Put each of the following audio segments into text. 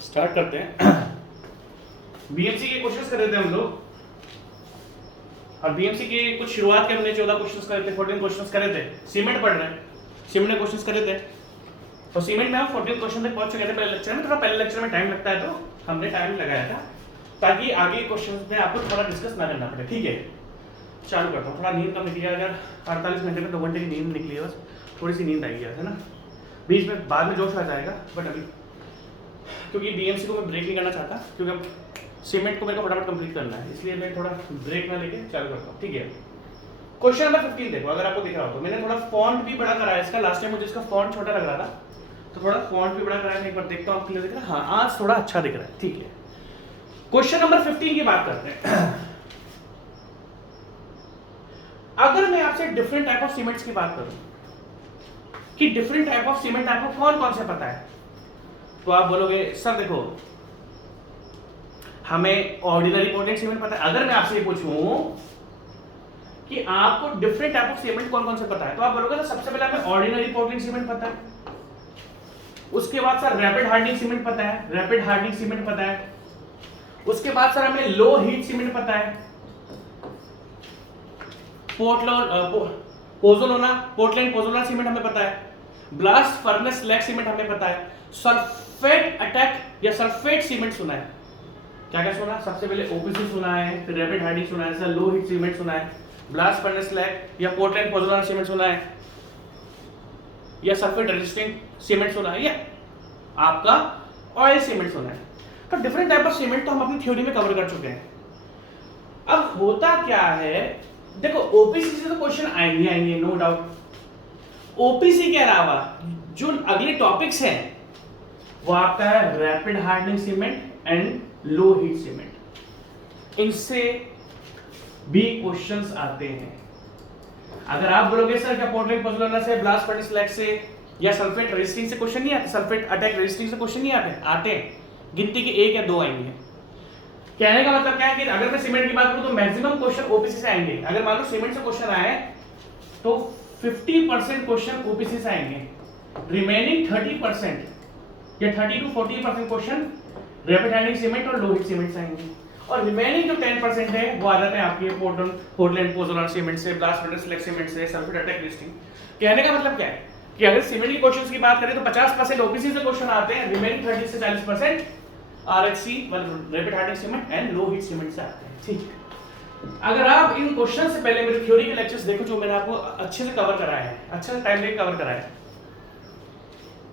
Start करते हैं। BMC के क्वेश्चंस कर रहे थे हम लोग, और बीएमसी के कुछ शुरुआत के हमने 14 क्वेश्चंस करे थे, 14 क्वेश्चंस करे थे। सीमेंट पढ़ रहे हैं, सीमेंट में क्वेश्चंस करे थे, तो सीमेंट में हम 14 क्वेश्चन तक पहुंच चुके थे पहले लेक्चर में। थोड़ा पहले लेक्चर में टाइम लगता है तो हमने टाइम लगाया था ताकि आगे क्वेश्चंस में आपको थोड़ा डिस्कस ना करना पड़े। ठीक है, चालू करता हूँ। थोड़ा नींद कम निकली है यार, 48 घंटे में 2 घंटे की नींद निकली है, बस थोड़ी सी नींद आई है ना। बीच में बाद में जोश आ जाएगा, बट अभी क्योंकि बीएमसी को मैं ब्रेक नहीं करना चाहता, क्योंकि अब सीमेंट को मेरे को फटाफट कंप्लीट करना है, इसलिए मैं थोड़ा ब्रेक ना लेके चालू करता हूँ। ठीक है, क्वेश्चन नंबर 15 देखो, अगर आपको दिख रहा हो तो मैंने थोड़ा फॉन्ट भी बड़ा कराया इसका। लास्ट टाइम मुझे इसका फॉन्ट छोटा लग रहा था, तो थोड़ा फॉन्ट भी बड़ा कराया। मैं एक बार देखता हूँ, क्लियर दिख रहा है? हाँ, आज थोड़ा अच्छा दिख रहा है। ठीक है, क्वेश्चन नंबर 15 की बात करते हैं। अगर मैं आपसे डिफरेंट टाइप ऑफ सीमेंट्स की बात करूं कि डिफरेंट टाइप ऑफ सीमेंट आपको कौन कौन से पता है, तो आप बोलोगे सर देखो हमें ऑर्डिनरी पोर्टलैंड सीमेंट पता है। अगर मैं आपसे ये पूछूं कि आपको डिफरेंट टाइप ऑफ सीमेंट कौन कौन से पता है, तो आप बोलोगे सर सबसे पहले हमें ऑर्डिनरी पोर्टलैंड सीमेंट पता है, उसके बाद सर रैपिड हार्डनिंग सीमेंट पता है, रैपिड हार्डनिंग सीमेंट पता है, उसके बाद सर हमें लो हीट सीमेंट पता है, पोर्टलैंड पोज़ोलाना सीमेंट हमें पता है, ब्लास्ट फर्नेस स्लैग सीमेंट हमें पता है, सल्फेट अटैक या सल्फेट सीमेंट सुना है। क्या क्या सुना? सबसे पहले ओपीसी सुना है, फिर रैपिड हार्डनिंग सुना है, सर लो हीट सीमेंट सुना है, ब्लास्ट फर्नेस स्लैग या पोर्टलैंड पोज़ोलाना सीमेंट सुना है, या सल्फेट रेजिस्टिंग सीमेंट सुना है, या आपका ऑयल सीमेंट सुना है। तो डिफरेंट टाइप ऑफ सीमेंट तो हम अपनी थ्योरी में कवर कर चुके हैं। अब होता क्या है, देखो ओपीसी से तो क्वेश्चन आएंगे नो डाउट। ओपीसी के अलावा जो अगले टॉपिक्स हैं वो आपका है rapid hardening cement and low heat cement. इनसे भी क्वेश्चंस आते हैं। अगर आप बोलोगे सर क्या पोर्टलैंड पोज़ोलाना से, ब्लास्ट फर्नेस स्लैग से या सल्फेट रेजिस्टिंग से क्वेश्चन नहीं आते, सल्फेट अटैक रेजिस्टिंग से क्वेश्चन नहीं आते हैं, गिनती के 1 या 2 आएंगे। कहने का मतलब क्या है कि अगर मैं सीमेंट की बात करूं तो मैक्सिमम क्वेश्चन ओपीसी से आएंगे। अगर मान लो सीमेंट से क्वेश्चन आए तो 50% क्वेश्चन ओपीसी से आएंगे, रिमेनिंग 30% या 30 to 40% question rapid hardening cement और लो हीट सीमेंट से आएंगे, और रिमेनिंग जो 10% है वो आ जाते हैं आपके पोर्टलैंड पोज़ोलाना सीमेंट से, ब्लास्ट फर्नेस स्लैग सीमेंट से, सल्फेट अटैक रेजिस्टिंग। कहने का मतलब क्या है कि अगर सीमेंट के क्वेश्चंस की बात करें तो 50% ओपीसी से क्वेश्चन आते हैं, रिमेनिंग 30 से 40% आरएचसी मतलब rapid hardening cement and low heat cement से आते हैं। ठीक, अगर आप इन क्वेश्चन से पहले मेरे थ्योरी के लेक्चर्स देखो जो मैंने आपको अच्छे से कवर कराया है, अच्छे से टाइम लेके कवर कराया है,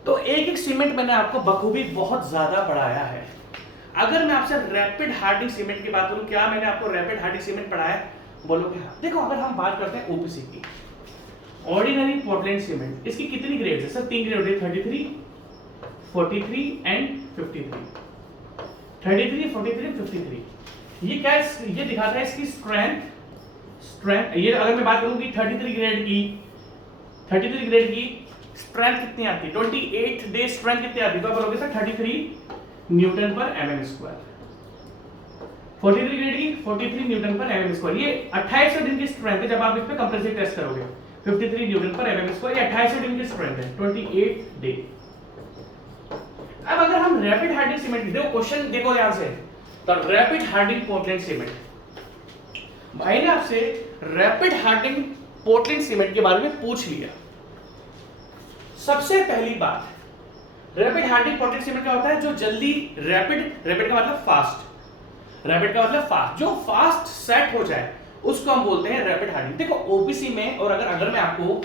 तो एक एक सीमेंट मैंने आपको बखूबी बहुत ज्यादा पढ़ाया है। अगर मैं आपसे रैपिड हार्डनिंग सीमेंट की बात करूं, क्या मैंने आपको रैपिड हार्डनिंग सीमेंट पढ़ाया है? बोलोगे हाँ। देखो अगर हम बात करते हैं ओपीसी की, ऑर्डिनरी पोर्टलैंड सीमेंट, इसकी कितनी ग्रेड है सर? 3 ग्रेड है, 33, 43 एंड 53। 33, 43, 53। ये क्या है? ये दिखाता है इसकी स्ट्रेंथ। ये अगर मैं बात करूं कि 33 ग्रेड की स्ट्रेंथ कितनी आती है, 28 डे स्ट्रेंथ कितनी आती है, तो आप बोलोगे सर 33 न्यूटन पर एमएम स्क्वायर। 43 ग्रेड की 43 न्यूटन पर एमएम स्क्वायर, ये 28 दिन की स्ट्रेंथ है। जब आप इस पे कंप्रेसिव टेस्ट करोगे 53 न्यूटन पर एमएम स्क्वायर, ये 28 दिन की स्ट्रेंथ है, 28 डे। अब अगर हम रैपिड हार्डनिंग सीमेंट, देखो क्वेश्चन देखो यहां से, तो रैपिड हार्डनिंग पोर्टलैंड सीमेंट, भाई ने आपसे रैपिड हार्डनिंग पोर्टलैंड सीमेंट के बारे में पूछ लिया। सबसे पहली बात, रैपिड हार्डनिंग पोर्टलैंड सीमेंट क्या होता है? जो जल्दी रैपिड का मतलब फास्ट, रैपिड का मतलब फास्ट, जो फास्ट सेट हो जाए उसको हम बोलते हैं रैपिड हार्डनिंग। देखो ओपीसी में, और अगर मैं आपको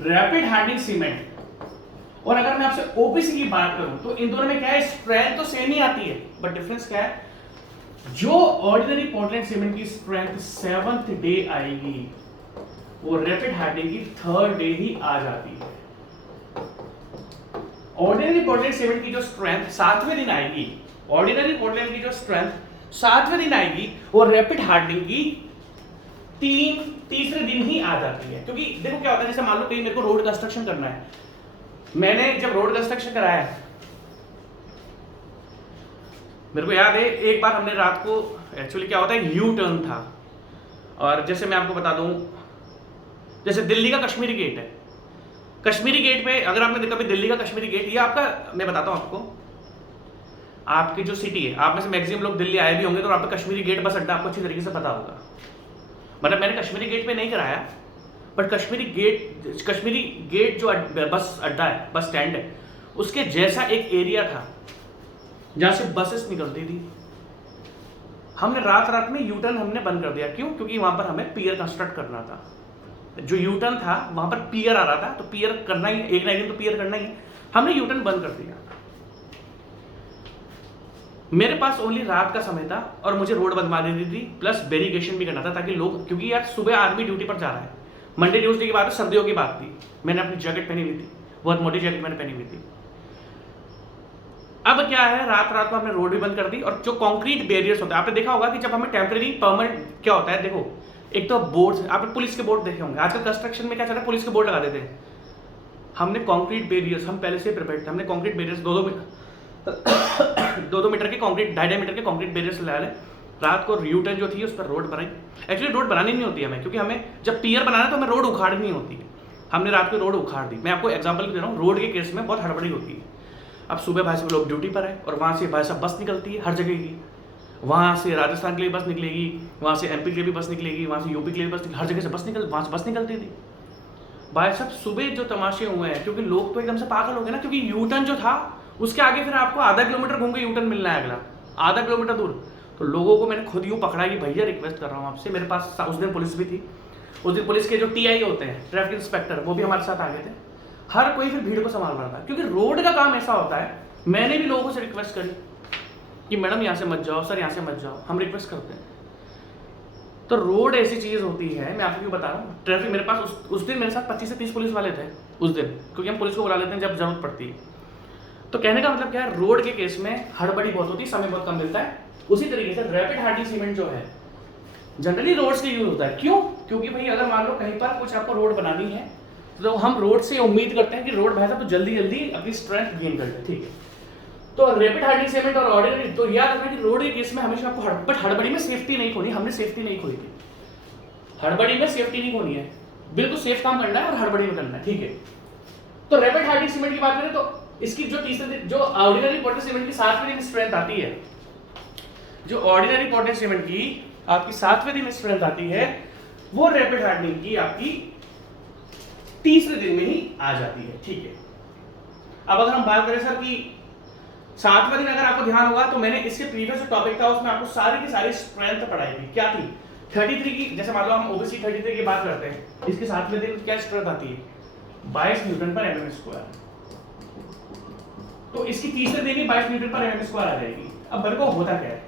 रैपिड हार्डनिंग सीमेंट और अगर मैं आपसे ओपीसी की बात करूं तो इन दोनों में क्या है? स्ट्रेंथ तो सेम ही आती है, बट डिफरेंस क्या है? जो ऑर्डिनरी पोर्टलैंड सीमेंट की स्ट्रेंथ 7th डे आएगी, वो रैपिड हार्डनिंग की 3rd डे ही आ जाती है। ऑर्डिनरी पोर्टलैंड सीमेंट की जो स्ट्रेंथ 7वें दिन आएगी, ऑर्डिनरी पोर्टलैंड की जो स्ट्रेंथ 7वें दिन आएगी, वो रैपिड हार्डनिंग की तीसरे दिन ही आ जाती है। क्योंकि देखो क्या होता है, जैसे मान लो कहीं मेरे को रोड कंस्ट्रक्शन करना है, मैंने जब रोड कंस्ट्रक्शन कराया, मेरे को याद है एक बार हमने रात को, एक्चुअली क्या होता है यू टर्न था, और जैसे मैं आपको बता दूं, जैसे दिल्ली का कश्मीरी गेट है, कश्मीरी गेट पे अगर आपने कभी दिल्ली का कश्मीरी गेट, ये आपका मैं बताता हूं आपको, आपकी जो सिटी है, आप में से मैक्सिमम लोग दिल्ली आए भी होंगे तो आपको कश्मीरी गेट बस अड्डा आपको अच्छी तरीके से पता होगा। मतलब मैंने कश्मीरी गेट पे नहीं कराया, बट कश्मीरी गेट जो बस अड्डा है, बस स्टैंड है, उसके जैसा एक एरिया था जहाँ से बसेस निकलती थी। हमने रात में यूटर्न हमने बंद कर दिया। क्यों? क्योंकि वहाँ पर हमें पियर कंस्ट्रक्ट करना था। जो यूटर्न था वहाँ पर पियर आ रहा था, तो पियर करना ही, एक ना एक दिन तो पियर करना ही, हमने यूटर्न बंद कर दिया। मेरे पास ओनली रात का समय था और मुझे रोड बनवा देनी थी, प्लस वेरिफिकेशन भी करना था, ताकि लोग, क्योंकि यार सुबह आदमी ड्यूटी पर जा रहा है, मंडे ट्यूसडे की बात है, सर्दियों की बात थी, मैंने अपनी जैकेट पहनी हुई थी, बहुत मोटी जैकेट मैंने पहनी हुई थी। अब क्या है, रात को हमने रोड भी बंद कर दी। और जो कंक्रीट बैरियर्स होते हैं, आपने देखा होगा कि जब हमें टेम्परेरी परमानेंट क्या होता है, देखो एक तो बोर्ड, आपने पुलिस के बोर्ड देखे होंगे, आजकल कंस्ट्रक्शन में क्या चल रहा है, पुलिस के बोर्ड लगा देते हैं। हमने कंक्रीट बैरियर्स, हम पहले से प्रिपेयर्ड थे, हमने कंक्रीट बैरियर्स 2-2 मीटर के कंक्रीट, 2.5 मीटर के कंक्रीट बैरियर्स लगा ले। रात को यूटर्न जो थी उस पर रोड बनाई। एक्चुअली रोड बनानी नहीं होती हमें, क्योंकि हमें जब पियर बनाना है तो हमें रोड उखाड़नी होती है। हमने रात को रोड उखाड़ दी। मैं आपको एग्जांपल दे रहा हूँ, रोड के केस में बहुत हड़बड़ी होती है। अब सुबह भाई साहब लोग ड्यूटी पर है और वहाँ से भाई साहब बस निकलती है हर जगह की, वहाँ से राजस्थान के लिए बस निकलेगी, वहाँ से एमपी के लिए भी बस निकलेगी, वहाँ से यूपी के लिए बस, हर जगह से बस वहाँ से बस निकलती थी। भाई साहब सुबह जो तमाशे हुए हैं, क्योंकि लोग तो एकदम से पागल हो गए ना, क्योंकि यूटर्न जो था उसके आगे फिर आपको आधा किलोमीटर घूम के यूटर्न मिलना है, अगला आधा किलोमीटर दूर। तो लोगों को मैंने खुद यूँ पकड़ा कि भैया रिक्वेस्ट कर रहा हूँ आपसे, मेरे पास उस दिन पुलिस भी थी, उस दिन पुलिस के जो टीआई होते हैं, ट्रैफिक इंस्पेक्टर, वो भी हमारे साथ आ गए थे। हर कोई फिर भीड़ को संभाल रहा था, क्योंकि रोड का काम ऐसा होता है। मैंने भी लोगों से रिक्वेस्ट करी कि मैडम यहाँ से मत जाओ, सर यहाँ से मत जाओ, हम रिक्वेस्ट करते हैं। तो रोड ऐसी चीज़ होती है, मैं आपको क्यों बता रहा हूँ, ट्रैफिक मेरे पास उस दिन मेरे साथ 25 से 30 पुलिस वाले थे उस दिन, क्योंकि हम पुलिस को बुला लेते हैं जब जरूरत पड़ती है। तो कहने का मतलब क्या है, रोड के केस में हड़बड़ी बहुत होती है, समय बहुत कम मिलता है। उसी तरीके से रैपिड हार्डनिंग सीमेंट जो है जनरली रोड्स के यूज होता है। क्यों? क्योंकि भाई अगर मान लो कहीं पर कुछ आपको रोड बनानी है तो हम रोड से उम्मीद करते हैं कि रोड भाई साहब तो जल्दी अपनी स्ट्रेंथ गेन कर ले, ठीक है। तो रैपिड हार्डनिंग सीमेंट और ऑर्डिनरी, तो याद रखना कि रोड के केस में हमेशा आपको हड़बड़ी में सेफ्टी नहीं खोनी। हमने सेफ्टी नहीं खोई थी, हड़बड़ी में सेफ्टी नहीं खोनी है, बिल्कुल सेफ काम करना है और हड़बड़ी में करना है, ठीक है। तो रैपिड हार्डनिंग सीमेंट की बात करें तो इसकी जो ऑर्डिनरी पोर्टलैंड सीमेंट की 7वें दिन स्ट्रेंथ आती है, जो ऑर्डिनरी पोर्टलैंड सीमेंट की आपकी 7वें दिन स्ट्रेंथ आती है, वो रैपिड हार्डनिंग की आपकी 3रे दिन में ही आ जाती है, ठीक है। अब अगर हम बात करें सर कि 7वां दिन, अगर आपको ध्यान होगा तो मैंने इसके प्रीवियस जो टॉपिक था उसमें आपको सारी की सारी स्ट्रेंथ पढ़ाई थी। क्या थी? 33 की, जैसे मान लो हम ओबीसी 33 की बात करते हैं, इसके 7वें दिन क्या स्ट्रेंथ आती है? 22 न्यूटन पर एमएम स्क्वायर। तो इसकी 3रे दिन ही 22 न्यूटन पर एमएम स्क्वायर आ जाएगी। अब मेरे को होता क्या है,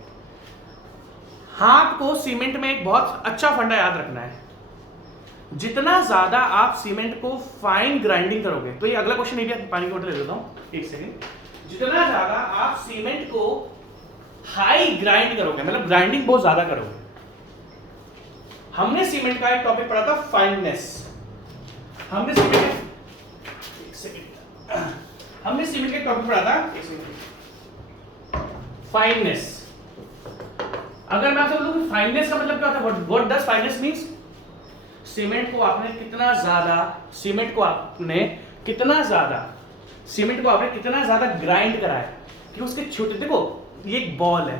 हाथ को सीमेंट में एक बहुत अच्छा फंडा याद रखना है, जितना ज्यादा आप सीमेंट को फाइन ग्राइंडिंग करोगे, तो ये अगला क्वेश्चन, ये भी पानी की बोतल ले लेता हूं एक सेकंड, जितना ज्यादा आप सीमेंट को हाई ग्राइंड करोगे, मतलब ग्राइंडिंग बहुत ज्यादा करोगे। हमने सीमेंट का एक टॉपिक पढ़ा था फाइननेस, हमने सीमेंट का एक टॉपिक पढ़ा था फाइननेस। अगर मैं आपसे बोलूं कि फाइननेस का मतलब क्या होता है, what does fineness means, cement को आपने कितना ज्यादा ग्राइंड करा है कि उसके छोटे, देखो ये एक बॉल है,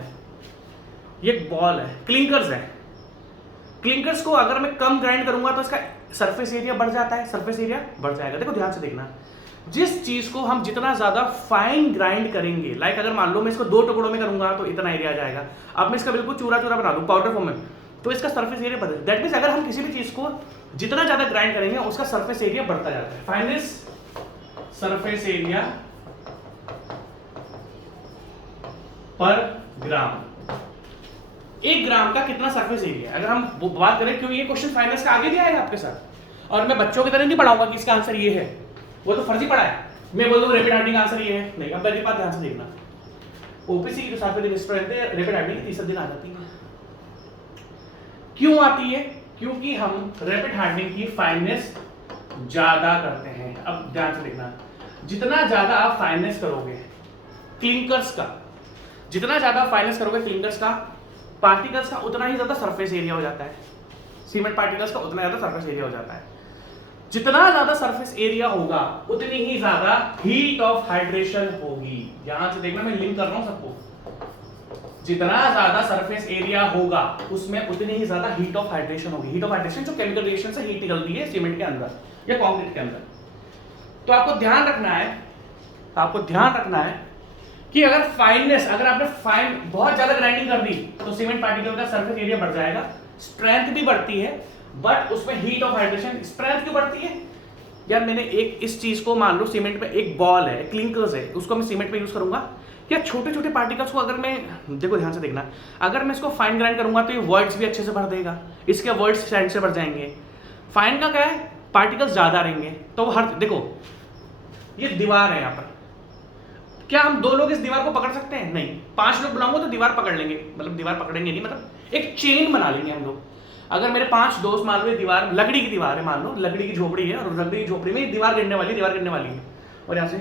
क्लिंकर्स को अगर मैं कम ग्राइंड करूंगा तो इसका सरफेस एरिया बढ़ जाएगा। देखो ध्यान से देखना, जिस चीज को हम जितना ज्यादा फाइन ग्राइंड करेंगे, लाइक अगर मान लो मैं इसको 2 टुकड़ों में करूंगा तो इतना एरिया आ जाएगा। अब मैं इसका बिल्कुल चूरा बना दूं पाउडर फॉर्म में, तो इसका सरफेस एरिया बढ़ जाएगा। दैट मींस अगर हम किसी भी चीज को जितना ज्यादा ग्राइंड करेंगे उसका सरफेस एरिया बढ़ता जाता है। फाइनेस सरफेस एरिया पर ग्राम, 1 ग्राम का कितना सरफेस एरिया, अगर हम बात करें, क्योंकि ये क्वेश्चन फाइनेंस का आगे भी आएगा आपके साथ, और मैं बच्चों की तरह नहीं पढ़ाऊंगा कि इसका आंसर ये है, वो तो फर्जी पढ़ा है। मैं बोल दूं रैपिड हार्डनिंग आंसर ये है, नहीं। अब मेरी बात ध्यान से देखना, ओपीसी की जो 7वें दिन स्ट्रेंथ है, रैपिड हार्डनिंग की 3रे दिन आ जाती है। क्यों आती है? क्योंकि हम रैपिड हार्डनिंग की फाइननेस ज्यादा करते हैं। अब ध्यान से देखना, जितना ज्यादा आप फाइननेस करोगे क्लिंकर्स का, पार्टिकल्स का उतना ही ज्यादा सरफेस एरिया हो जाता है, सीमेंट पार्टिकल्स का उतना ज्यादा सरफेस एरिया हो जाता है। जितना ज्यादा सरफेस एरिया होगा उतनी ही ज्यादा हीट ऑफ हाइड्रेशन होगी। यहां से देखना मैं लिंक कर रहा हूं सबको, जितना ज्यादा सरफेस एरिया होगा उसमें उतनी ही ज्यादा हीट ऑफ हाइड्रेशन होगी। हीट ऑफ हाइड्रेशन जो केमिकल रिएक्शन से हीट निकलती है सीमेंट के अंदर या कंक्रीट के अंदर। तो आपको ध्यान रखना है कि अगर फाइननेस, अगर आपने फाइन बहुत ज्यादा ग्राइंडिंग कर दी तो सीमेंट पार्टिकल का सरफेस एरिया बढ़ जाएगा, स्ट्रेंथ भी बढ़ती है, बट उसमें हीट ऑफ हाइड्रेशन, स्ट्रेंथ क्यों बढ़ती है यार? मैंने एक इस चीज को मान लो सीमेंट में एक बॉल है, क्लिंकर्स है, उसको मैं सीमेंट में यूज करूंगा या छोटे छोटे पार्टिकल्स को अगर मैं, देखो ध्यान से देखना, अगर मैं इसको फाइन ग्राइंड करूंगा तो ये वर्ड्स भी अच्छे से भर देगा, इसके वर्ड्स साइड से भर जाएंगे। फाइन का क्या है, पार्टिकल्स ज्यादा रहेंगे तो हर, देखो ये दीवार है यहाँ पर, क्या हम 2 लोग इस दीवार को पकड़ सकते हैं? नहीं। 5 लोग बुलाऊंगा तो दीवार पकड़ लेंगे, मतलब दीवार पकड़ेंगे नहीं, मतलब एक चेन बना लेंगे हम लोग। अगर मेरे 5 दोस्त मान लो दीवार, लकड़ी की दीवार है, मान लो लकड़ी की झोपड़ी है और लकड़ी की झोपड़ी में दीवार गिरने वाली है और यहाँ से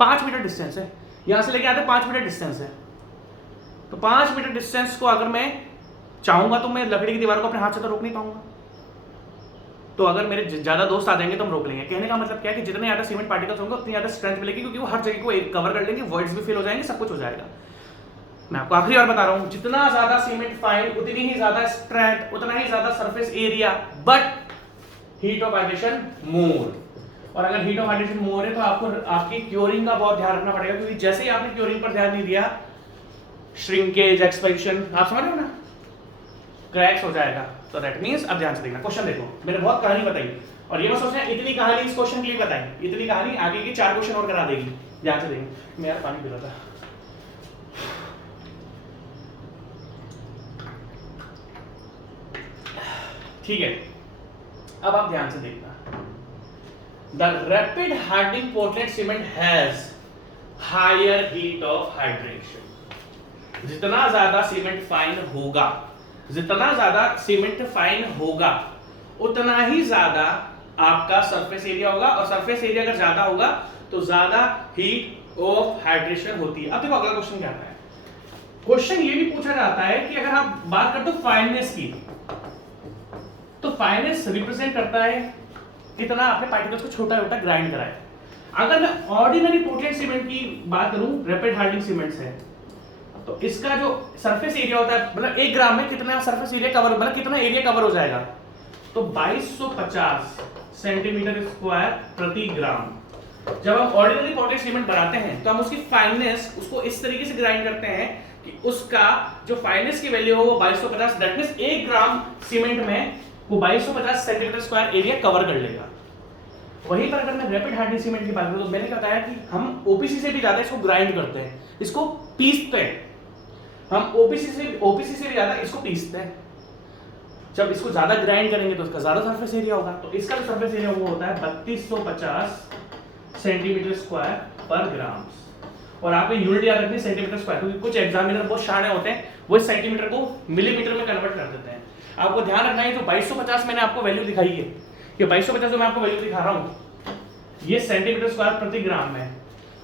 5 मीटर डिस्टेंस है, यहाँ से लेके आते 5 मीटर डिस्टेंस है, तो 5 मीटर डिस्टेंस को अगर मैं चाहूंगा तो मैं लकड़ी की दीवार को अपने हाथ से तो रोक नहीं पाऊंगा। तो अगर मेरे ज्यादा दोस्त आ जाएंगे तो हम रोक लेंगे। कहने का मतलब क्या है कि जितने ज्यादा सीमेंट पार्टिकल्स होंगे उतनी ज्यादा स्ट्रेंथ मिलेगी, क्योंकि वो हर जगह को कवर कर लेंगे, वर्ड्स भी फिल हो जाएंगे, सब कुछ हो जाएगा। मैं आपको आखिरी बार बता रहा हूं, जितना ज्यादा सीमेंट फाइन उतनी ही ज्यादा स्ट्रेंथ, उतना ही ज्यादा surface area, but heat of hydration more. और अगर हीट ऑफ हाइड्रेशन मोर है तो आपको आपकी क्योरिंग का बहुत ध्यान रखना पड़ेगा, क्योंकि जैसे ही आपने क्योरिंग पर ध्यान नहीं दिया, श्रिंकेज, एक्सपेंशन, आप समझ रहे हो ना, क्रैक्स हो जाएगा। तो दैट मींस, अब ध्यान से देखना, क्वेश्चन देखो, मैंने बहुत कहानी बताई और ये मत सोचना इतनी कहानी इस क्वेश्चन के लिए बताई, इतनी कहानी आगे के 4 क्वेश्चन और करा देगी। ध्यान से देखना, मैं यार पानी पी रहा था। ठीक है, अब आप ध्यान से देखना, the rapid hardening Portland cement has higher heat of hydration. जितना ज्यादा सीमेंट फाइन होगा, जितना ज्यादा सीमेंट फाइन होगा उतना ही ज्यादा आपका सरफेस एरिया होगा, और सरफेस एरिया अगर ज्यादा होगा तो ज्यादा हीट ऑफ हाइड्रेशन होती है। अब देखो अगला क्वेश्चन क्या आता है, क्वेश्चन ये भी पूछा जाता है कि अगर आप बात करते हो फाइननेस की, तो फाइननेस रिप्रेजेंट करता है कितना आपने पार्टिकल्स को छोटा छोटा ग्राइंड करा है। अगर मैं ऑर्डिनरी पोर्टलैंड सीमेंट की बात करूं, रैपिड हार्डनिंग सीमेंट से, तो इसका जो सरफेस एरिया होता है, मतलब 1 ग्राम में कितना सरफेस एरिया कवर, मतलब कितना एरिया कवर हो जाएगा, तो 2250 सेंटीमीटर स्क्वायर प्रति ग्राम। जब हम ऑर्डिनरी पोर्टलैंड सीमेंट बनाते हैं तो हम उसकी फाइननेस, उसको इस तरीके से ग्राइंड करते हैं कि उसका जो फाइननेस की वैल्यू हो वो 2250, दैट मींस 1 ग्राम सीमेंट में वो 2250 सेंटीमीटर स्क्वायर एरिया कवर कर लेगा। वहीं पर अगर मैं रैपिड हार्डनिंग सीमेंट की बात करूं तो मैंने बताया कि हम ओपीसी से भी ज्यादा इसको ग्राइंड करते हैं, इसको पीसते हैं, हम ओपीसी से भी ज्यादा इसको पीसते हैं। जब इसको ज्यादा ग्राइंड करेंगे तो इसका ज्यादा सरफेस एरिया होगा, तो इसका जो सरफेस एरिया वो होता है 3250 सेंटीमीटर स्क्वायर पर ग्राम। और आपको यूनिट याद रखनी सेंटीमीटर स्क्वायर, क्योंकि कुछ एग्जामिनर बहुत शाणे होते हैं, वो इस सेंटीमीटर को मिलीमीटर में कन्वर्ट कर देते हैं। आपको ध्यान रखना है, तो 2250 मैंने आपको वैल्यू दिखाई है, कि 2250 जो मैं आपको वैल्यू दिखा रहा हूं ये सेंटीमीटर स्क्वायर प्रति ग्राम में।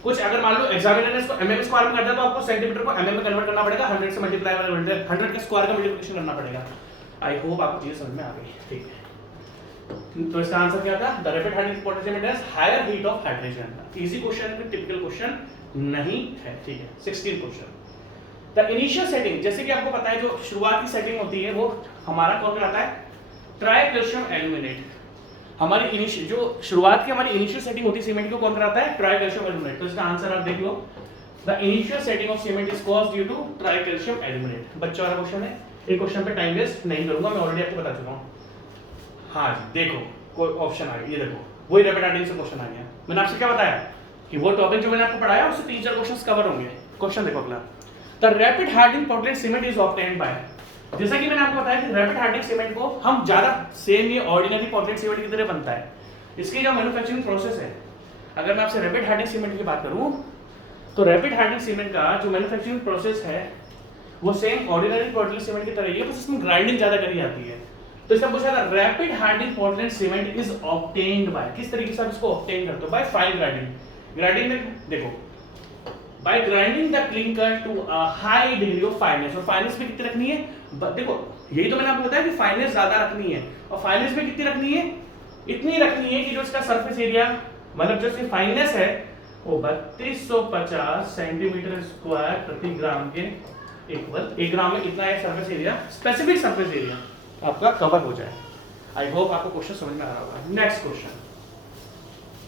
कुछ अगर मान लो एग्जामिनर ने इसको एमएम स्क्वायर में कर दिया तो आपको सेंटीमीटर को एमएम में कन्वर्ट करना पड़ेगा, 100 से मल्टीप्लाई 100 के स्क्वायर का मल्टीप्लिकेशन करना पड़ेगा। आई होप आपको चीजें समझ में आ गई। ठीक है, तो इसका आंसर क्या था, the rapid hardening Portland cement has higher heat of hydration. Easy question है, टिपिकल क्वेश्चन नहीं है। ठीक है, 16 क्वेश्चन, द इनिशियल सेटिंग, जैसे कि आपको पता है जो शुरुआत की सेटिंग होती है वो हमारा कौन कहलाता है, ट्राई कैल्शियम एल्यूमिनेट। हमारी इनिशियल जो शुरुआत की हमारी इनिशियल सेटिंग होती है सीमेंट को कौन कराता है, ट्राई कैल्शियम एल्यूमिनेट। तो इसका आंसर आप देख लो, the initial setting of cement is caused due to tricalcium aluminate. बच्चों वाला क्वेश्चन है, एक क्वेश्चन पे टाइम वेस्ट नहीं करूंगा, मैं ऑलरेडी आपको बता चुका हूं। हाँ जी, देखो कोई ऑप्शन आ गया, ये देखो वही रैपिड हार्डनिंग से क्वेश्चन आ गया। मैंने आपसे क्या बताया कि वो टॉपिक जो मैंने आपको पढ़ाया उससे 3-4 क्वेश्चंस कवर होंगे। क्वेश्चन देखो अगला, the rapid hardening Portland cement is obtained by, जैसा कि मैंने आपको बताया कि रैपिड हार्डनिंग सीमेंट को हम ज्यादा सेम ये ऑर्डिनरी पोर्टलैंड सीमेंट की तरह बनता है। इसकी जो मैन्युफैक्चरिंग प्रोसेस है, अगर मैं आपसे रैपिड हार्डनिंग सीमेंट की बात करूं तो रैपिड हार्डनिंग सीमेंट का जो मैन्युफैक्चरिंग प्रोसेस है वो सेम ऑर्डिनरी पोर्टलैंड सीमेंट की तरह ही है, बस इसमें ग्राइंडिंग ज्यादा करी जाती है। तो इसका पूछा था rapid hardening Portland cement is obtained by, किस तरीके से आप इसको ऑब्टेन करते हो, बाय फाइन ग्राइंडिंग। ग्राइंडिंग में देखो by grinding the clinker to a high degree of fineness. और फाइनेस में कितनी रखनी है, देखो यही तो मैंने आपको बताया कि फाइनेस ज्यादा रखनी है, और फाइनेस में कितनी रखनी है, इतनी रखनी है कि जो इसका सरफेस एरिया मतलब जो इसकी फाइनेस है वो 3250 सेंटीमीटर स्क्वायर प्रति ग्राम के इक्वल। 1 ग्राम में कितना है surface area, specific surface area आपका कवर हो जाए। आई होप आपको क्वेश्चन समझ में आ रहा होगा। नेक्स्ट क्वेश्चन,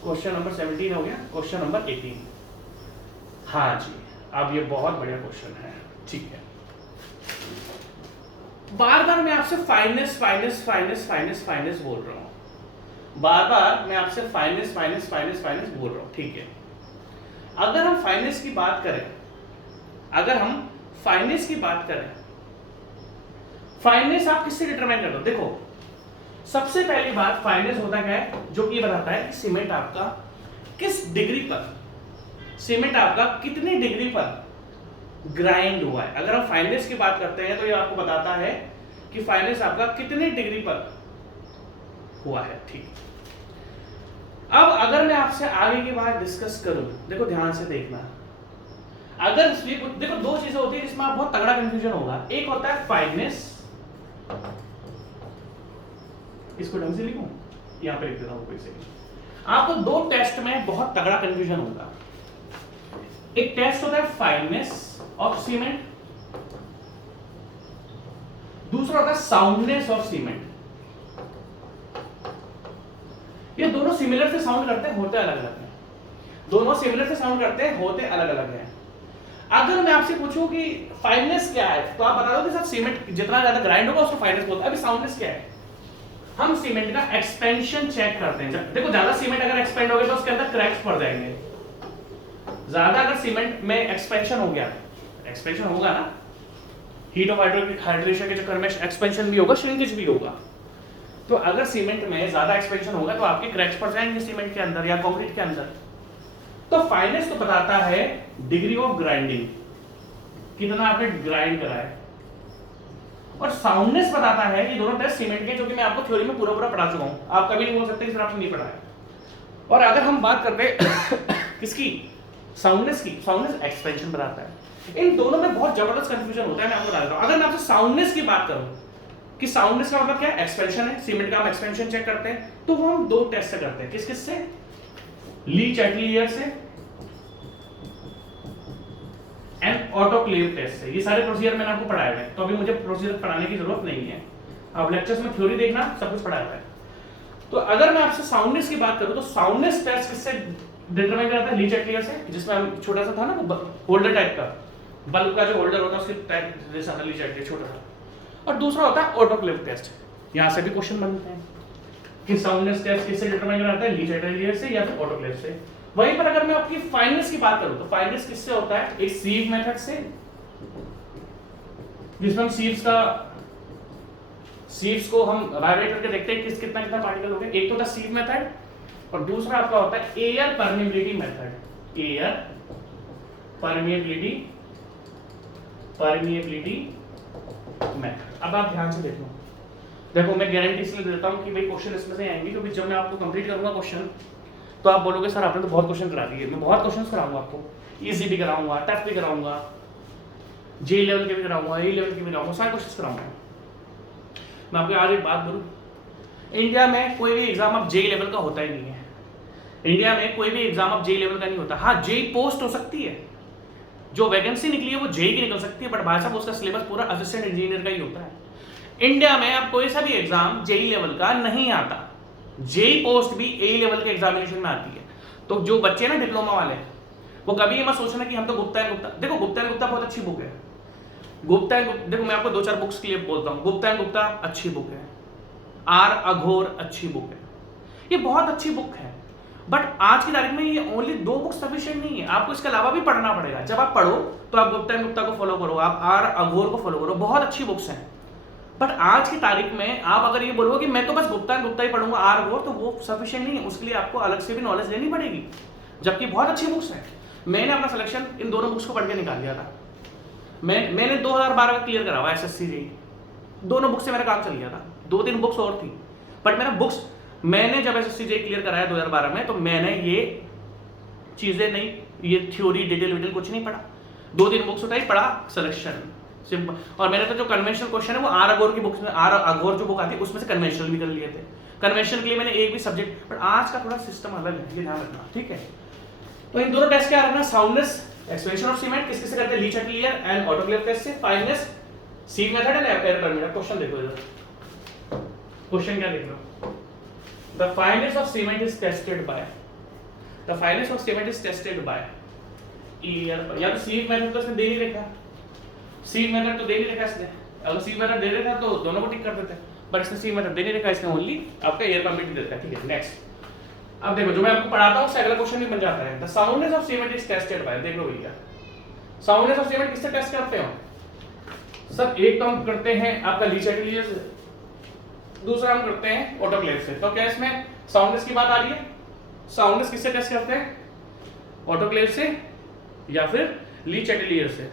क्वेश्चन नंबर 17 हो गया। क्वेश्चन नंबर 18, हाँ जी अब ये बहुत बढ़िया क्वेश्चन है, ठीक है। बार बार मैं आपसे finance finance finance finance finance बोल रहा हूं, बार बार मैं आपसे फाइनेस फाइनेस फाइनेस फाइनेस बोल रहा हूं, ठीक है। अगर हम फाइनेस की बात करें, अगर हम फाइनेस की बात करें, फाइनेस आप किससे डिटरमाइन करते हो? देखो सबसे पहली बात फाइनेस होता क्या है, जो कि बताता है कि सीमेंट आपका किस डिग्री पर, सीमेंट आपका कितनी डिग्री पर ग्राइंड हुआ है। अगर हम फाइनेस की बात करते हैं तो ये आपको बताता है कि फाइनेस आपका कितनी डिग्री पर हुआ है, ठीक। अब अगर मैं आपसे आगे की बात डिस्कस करूं, देखो ध्यान से देखना, अगर देखो दो चीजें होती है जिसमें आप बहुत तगड़ा कंफ्यूजन होगा। एक होता है फाइनेस, इसको ढंग से लिखूं, यहां पे लिख देता हूं कोई से। आपको दो टेस्ट में बहुत तगड़ा कंफ्यूजन होगा। एक टेस्ट होता है फाइनेस ऑफ सीमेंट, दूसरा होता है साउंडनेस ऑफ सीमेंट। ये दोनों सिमिलर से साउंड करते हैं, होते अलग अलग हैं। दोनों सिमिलर से साउंड करते हैं, होते अलग अलग हैं। अगर मैं आपसे पूछूं कि फाइनेस क्या है, तो आप बता दो कि सर सीमेंट जितना ज्यादा ग्राइंड होगा उसको फाइनेस बोलते हैं। अभी साउंडनेस क्या है, हम सीमेंट का एक्सपेंशन चेक करते हैं। देखो ज्यादा सीमेंट अगर एक्सपेंड हो गया तो उसके अंदर क्रैक्स पड़ जाएंगे। ज्यादा अगर सीमेंट में एक्सपेंशन हो गया, एक्सपेंशन होगा ना, हीट ऑफ हाइड्रेशन के चक्कर में एक्सपेंशन भी होगा, श्रिंकेज भी होगा। तो अगर सीमेंट में ज्यादा एक्सपेंशन होगा तो आपके क्रैक्स पड़ जाएंगे सीमेंट के अंदर या कंक्रीट के अंदर। तो फाइनेस तो बताता है डिग्री ऑफ ग्राइंडिंग, कितना आपने ग्राइंड करा है, और साउंडनेस बताता है, ये दोनों टेस्ट सीमेंट के जो कि मैं आपको थ्योरी में पूरा पूरा पढ़ा चुका हूं, आप कभी नहीं बोल सकते कि सर आपने नहीं पढ़ा है। और अगर हम बात करते हैं किसकी, साउंडनेस की, साउंडनेस एक्सपेंशन बताता है। इन दोनों में बहुत जबरदस्त कंफ्यूजन होता है, मैं आपको बता रहा हूं। अगर मैं आपसे साउंडनेस की बात करूं कि साउंडनेस का मतलब क्या है, एक्सपेंशन है, सीमेंट का हम एक्सपेंशन चेक करते हैं, तो वो हम दो टेस्ट से करते हैं। किस किस से, लीच एटलीयर से एंड ऑटोक्लेव टेस्ट से। ये सारे प्रोसीजर मैंने आपको पढ़ाए हुए हैं, तो अभी मुझे प्रोसीजर पढ़ाने की जरूरत नहीं है, आप लेक्चर्स में थ्योरी देखना, सब कुछ पढ़ाया हुआ है। तो अगर मैं आपसे साउंडनेस की बात करूं तो साउंडनेस टेस्ट किससे डिटरमाइन करता है, लीच एटलीयर से, जिसमें हम छोटा सा था ना होल्डर टाइप का, बल्ब का जो होल्डर होता है उसके टाइप जैसा था लीच एटलीयर, छोटा सा। और दूसरा होता है ऑटोक्लेव टेस्ट। यहां से भी क्वेश्चन बनते हैं कि साउंडनेस टेस्ट किससे डिटरमाइन करता है, लीच एटलीयर से या फिर ऑटोक्लेव से। वहीं पर अगर मैं आपकी फाइनेस की बात करूं तो फाइनेस किससे होता है, एक सीव मेथड से, जिसमें हम सीव्स को हम वाइब्रेट करके देखते हैं कितना कितना पार्टिकल हो गए। एक तो होता है सीव मेथड, और दूसरा आपका होता है air permeability method. Air permeability method. अब आप ध्यान से देखो, देखो मैं गारंटी इसलिए देता हूं कि भाई क्वेश्चन इसमें से आएंगे, क्योंकि जब मैं आपको कंप्लीट करूंगा क्वेश्चन तो आप बोलोगे सर आपने तो बहुत क्वेश्चन करा दिए। मैं बहुत क्वेश्चन कराऊंगा आपको, इजी भी कराऊंगा, टफ भी कराऊंगा, जे लेवल के भी कराऊंगा, ए लेवल के भी कराऊंगा, सारे क्वेश्चन कराऊंगा। मैं आपको आज एक बात बोलूं, इंडिया में कोई भी एग्जाम अब जे लेवल का होता ही नहीं है। इंडिया में कोई भी एग्जाम अब जे लेवल का नहीं होता। हाँ जे पोस्ट हो सकती है, जो वैकेंसी निकली है वो जे की निकल सकती है, बट भाई साहब उसका सिलेबस पूरा असिस्टेंट इंजीनियर का ही होता है। इंडिया में अब कोई सा भी एग्जाम जे लेवल का नहीं आता, जे पोस्ट भी ए लेवल के एग्जामिनेशन में आती है। तो जो बच्चे ना डिप्लोमा वाले, वो कभी ये मत सोचना कि हम तो गुप्ता एंड गुप्ता, देखो गुप्ता एंड गुप्ता बहुत अच्छी बुक है। गुप्ता एंड देखो मैं आपको 2-4 बुक्स के लिए बोलता हूँ। गुप्ता एंड गुप्ता अच्छी बुक है, आर अघोर अच्छी बुक है, ये बहुत अच्छी बुक है। बट आज की तारीख में ये ओनली 2 बुक्स सफिशिएंट नहीं है, आपको इसके अलावा भी पढ़ना पड़ेगा। जब आप पढ़ो तो आप गुप्ता एंड गुप्ता को फॉलो करो, आप आर अघोर को फॉलो करो, बहुत अच्छी बुक्स हैं। बट आज की तारीख में आप अगर ये बोलोगे कि मैं तो बस गुप्ता एंड गुप्ता ही पढ़ूंगा आर अघोर, तो वो सफिशिएंट नहीं है, उसके लिए आपको अलग से भी नॉलेज लेनी पड़ेगी, जबकि बहुत अच्छी बुक्स हैं। मैंने अपना सिलेक्शन इन दोनों बुक्स को पढ़ के निकाल दिया था। मैंने 2012 का क्लियर करा हुआ एसएससी जेईई, दोनों बुक से मेरा काम चल गया था। 2-3 बुक्स और थी, बट मैंने जब एसएससी जेईई क्लियर कराया 2012 में, तो मैंने ये चीजें नहीं ये थ्योरी डिटेल विटेल कुछ नहीं पढ़ा, 2-3 बुक्स उठाई पढ़ा, सिलेक्शन सिंपल। और मैंने तो जो कन्वेंशनल क्वेश्चन है वो आर अघोर की बुक्स में, आर अघोर जो बुक आती है उसमें से कन्वेंशनल भी कर लिए थे। कन्वेंशनल के लिए मैंने एक भी सब्जेक्ट, बट आज का थोड़ा सिस्टम अलग है, ये ध्यान रखना, ठीक है। तो इन दोनों टेस्ट क्या रखना, साउंडनेस एक्सपेंशन ऑफ सीमेंट किस किस से करते हैं, Le Chatelier and autoclave test से, fineness sieve method and air permeameter. Question देखो इधर, क्वेश्चन क्या देख रहे हो, the fineness of cement is tested by, the fineness of cement is tested by air, या तो सीड मेथड तो इसने दे नहीं रखा, सीड मेथड तो दे नहीं रखा इसने, अगर सीड मेथड दे रखा तो दोनों को टिक कर देते हैं, बट इसने सीड मेथड दे नहीं रखा, इसने ओनली आपका एयर परमिट देता है, ठीक है। नेक्स्ट अब देखो जो मैं आपको पढ़ाता हूं उससे अगला क्वेश्चन भी बन जाता है, the soundness of cement is tested bye, देख लो भैया साउंडनेस ऑफ सीमेंट किससे टेस्ट करते हो सर, एक तो हम करते हैं आपका लीच एटलियर से, दूसरा हम करते हैं ऑटोक्लेव से। तो क्या इसमें साउंडनेस की बात आ रही है, साउंडनेस किससे टेस्ट करते हैं, ऑटोक्लेव से या फिर लीच एटलियर से।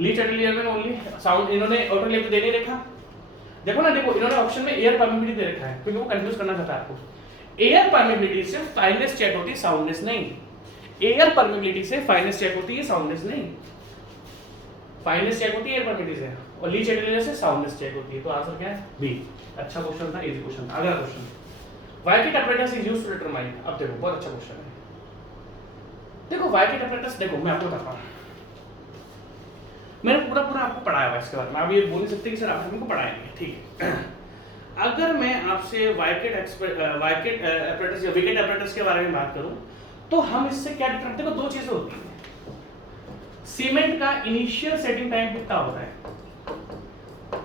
लीच एटलियर में ओनली साउंड, इन्होंने ऑटोक्लेव तो दे नहीं रखा, देखो ना, देखो इन्होंने ऑप्शन में एयर परमिबिलिटी दे रखा है क्योंकि वो कंफ्यूज करना चाहता है आपको। एयर परमिबिलिटी से फाइननेस चेक होती है, साउंडनेस नहीं। एयर परमिबिलिटी से फाइननेस चेक होती है, साउंडनेस नहीं। फाइननेस चेक होती है एयर परमिबिलिटी से, और लीच एटलियर से साउंडनेस चेक होती है। तो आंसर क्या है, बी। अच्छा क्वेश्चन था, इजी क्वेश्चन था। अगला question, Vicat apparatus is used to determine, अब देखो बहुत अच्छा क्वेश्चन है। देखो वाइकिट apparatus, देखो मैं आपको बताता हूं, मैंने पूरा आपको पढ़ाया हुआ इसके बारे में, आप ये बोल नहीं सकते कि सर आप हमको पढ़ाएंगे, ठीक है। अगर मैं आपसे वाइकिट apparatus या विकेट apparatus के बारे में बात करूं तो हम इससे क्या डिफरेंट, देखो दो चीजें होती हैं। सीमेंट का इनिशियल सेटिंग टाइम कितना होता है,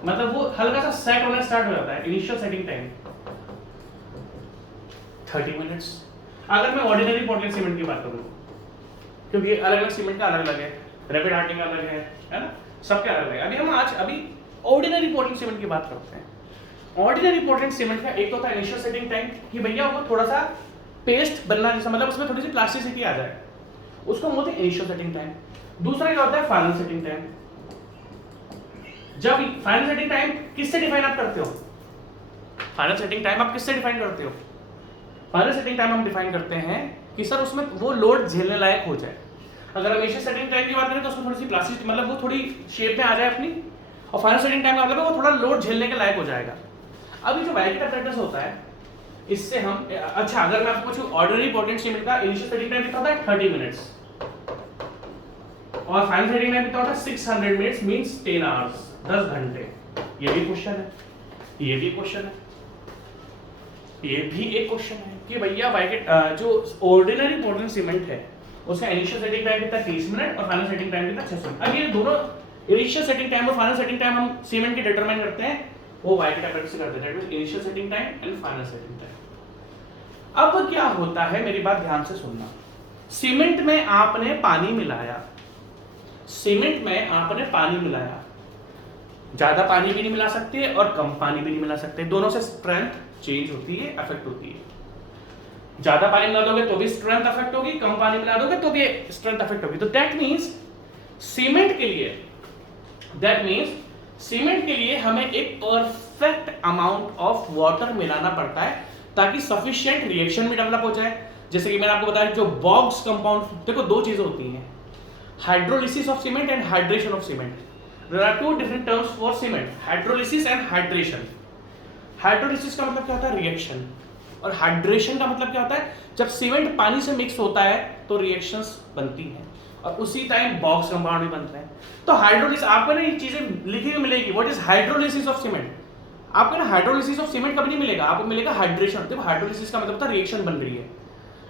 मतलब वो हल्का सा सेट होना स्टार्ट हो जाता है, इनिशियल सेटिंग टाइम 30 मिनट्स। अगर मैं ऑर्डिनरी पोर्टलैंड सीमेंट की बात करूं, क्योंकि अलग अलग सीमेंट का अलग अलग है, रैपिड हार्डनिंग अलग है ना, सबके अलग अलग है। अभी हम अभी ऑर्डिनरी पोर्टलैंड सीमेंट की बात करते हैं। ऑर्डिनरी पोर्टलैंड सीमेंट का एक तो होता है इनिशियल सेटिंग टाइम कि भैया वो थोड़ा सा पेस्ट बनना जैसा, मतलब उसमें थोड़ी सी प्लास्टिसिटी आ जाए, उसको बोलते हैं इनिशियल सेटिंग टाइम। दूसरा क्या होता है फाइनल सेटिंग टाइम। जब फाइनल सेटिंग टाइम किससे डिफाइन आप करते हो, फाइनल सेटिंग टाइम आप किससे डिफाइन करते हो, फाइनल सेटिंग टाइम हम डिफाइन करते हैं कि सर उसमें वो लोड झेलने लायक हो जाए। अगर हम इनिशियल सेटिंग टाइम की बात करें तो उसमें थोड़ी सी प्लास्टिसिटी, मतलब वो थोड़ी शेप में आ जाए अपनी, और फाइनल सेटिंग टाइम का मतलब है वो थोड़ा लोड झेलने के लायक हो जाएगा। अभी जो वाइकिट apparatus होता है इससे हम, अच्छा अगर मैं आपको पूछूं ऑर्डिनरी पोर्टलैंड सीमेंट का इनिशियल सेटिंग टाइम कितना होता है 30 मिनट्स, और फाइनल सेटिंग टाइम कितना होता है 600 मिनट्स, मींस 10 आवर्स, 10 घंटे। ये भी क्वेश्चन है, ये भी क्वेश्चन है, ये भी एक क्वेश्चन है कि भैया वाइकिट जो ऑर्डिनरी पोर्टलैंड सीमेंट है उसका इनिशियल सेटिंग टाइम कितना 30 मिनट और फाइनल सेटिंग टाइम कितना 600 मिनट। अब ये दोनों इनिशियल सेटिंग टाइम और फाइनल सेटिंग टाइम हम सीमेंट की डिटरमाइन करते हैं, वो वाइकिट apparatus से करते हैं, that means initial setting time and final setting time. अब क्या होता है, मेरी बात ध्यान से सुनना, सीमेंट में आपने पानी मिलाया, सीमेंट में आपने पानी मिलाया, ज्यादा पानी भी नहीं मिला सकते और कम पानी भी नहीं मिला सकते, दोनों से स्ट्रेंथ चेंज होती है, अफेक्ट होती है। ज्यादा पानी मिला दोगे तो भी स्ट्रेंथ अफेक्ट होगी, कम पानी मिला दोगे तो भी स्ट्रेंथ अफेक्ट होगी। तो दैट मींस सीमेंट के लिए, दैट मींस सीमेंट के लिए हमें एक परफेक्ट अमाउंट ऑफ वाटर मिलाना पड़ता है ताकि सफिशिएंट रिएक्शन भी डेवलप हो जाए। जैसे कि मैंने आपको बताया जो बॉक्स कंपाउंड, देखो दो चीजें होती हैं, hydrolysis of cement and hydration of cement. There are two different terms for cement, hydrolysis and hydration. Hydrolysis का मतलब क्या होता है, रिएक्शन, और हाइड्रेशन का मतलब क्या होता है, जब सीमेंट पानी से मिक्स होता है तो रिएक्शंस बनती हैं और उसी टाइम बॉक्स कंपाउंड भी बनते हैं। तो हाइड्रोलिसिस आपको ना ये चीजें लिखी हुई मिलेगी, what is hydrolysis of cement. आपको ना हाइड्रोलिसिस ऑफ सीमेंट कभी नहीं मिलेगा, आपको मिलेगा हाइड्रेशन। देखो हाइड्रोलिसिस का मतलब होता है रिएक्शन बन रही है,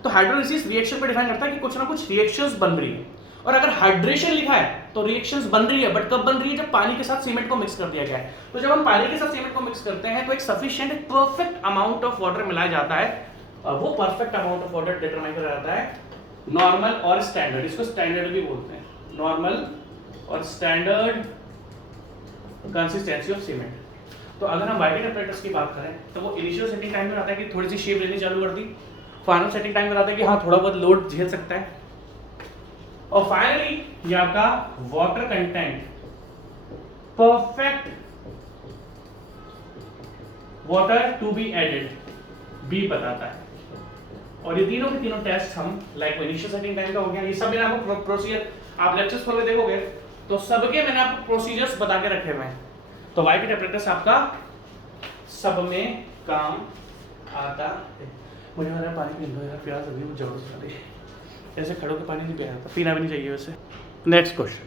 तो हाइड्रोलिसिस रिएक्शन पे डिफाइन करता है कि कुछ ना कुछ रिएक्शंस बन रही है। और अगर हाइड्रेशन लिखा है तो रिएक्शंस बन रही है, बट कब बन रही है, जब पानी के साथ सीमेंट को मिक्स कर दिया गया है। तो जब हम पानी के साथ सीमेंट को मिक्स करते हैं तो एक सफिशिएंट, एक परफेक्ट अमाउंट ऑफ वाटर मिलाया जाता है, और वो perfect amount of water determine किया जाता है नॉर्मल और स्टैंडर्ड, इसको स्टैंडर्ड भी बोलते हैं, नॉर्मल और स्टैंडर्ड कंसिस्टेंसी ऑफ सीमेंट। तो अगर हम वाइकिट apparatus की बात करें तो वो इनिशियल सेटिंग टाइम में आता है कि थोड़ी सी शेप लेनी चालू कर दी, फाइनल सेटिंग टाइम में आता है कि हाँ थोड़ा बहुत लोड झेल सकता है, और फाइनली ये आपका water content, perfect water to be added, B बताता है। और ये तीनों के तीनों टेस्ट हम लाइक इनिशियल सेटिंग टाइम का हो गया, ये सब मैंने आपको प्रोसीजर आप लेक्चर्स खोल के देखोगे तो सबके मैंने आपको प्रोसीजर्स बता के रखे हुए हैं। तो वाई अप्रेंटिस आपका सब में काम आता है। मुझे लग रहा है पानी पी लो यार, प्यास अभी वो जबरदस्त आ रही है, ऐसे खड़ों के पानी नहीं पिया जाता, पीना भी नहीं चाहिए वैसे। नेक्स्ट क्वेश्चन,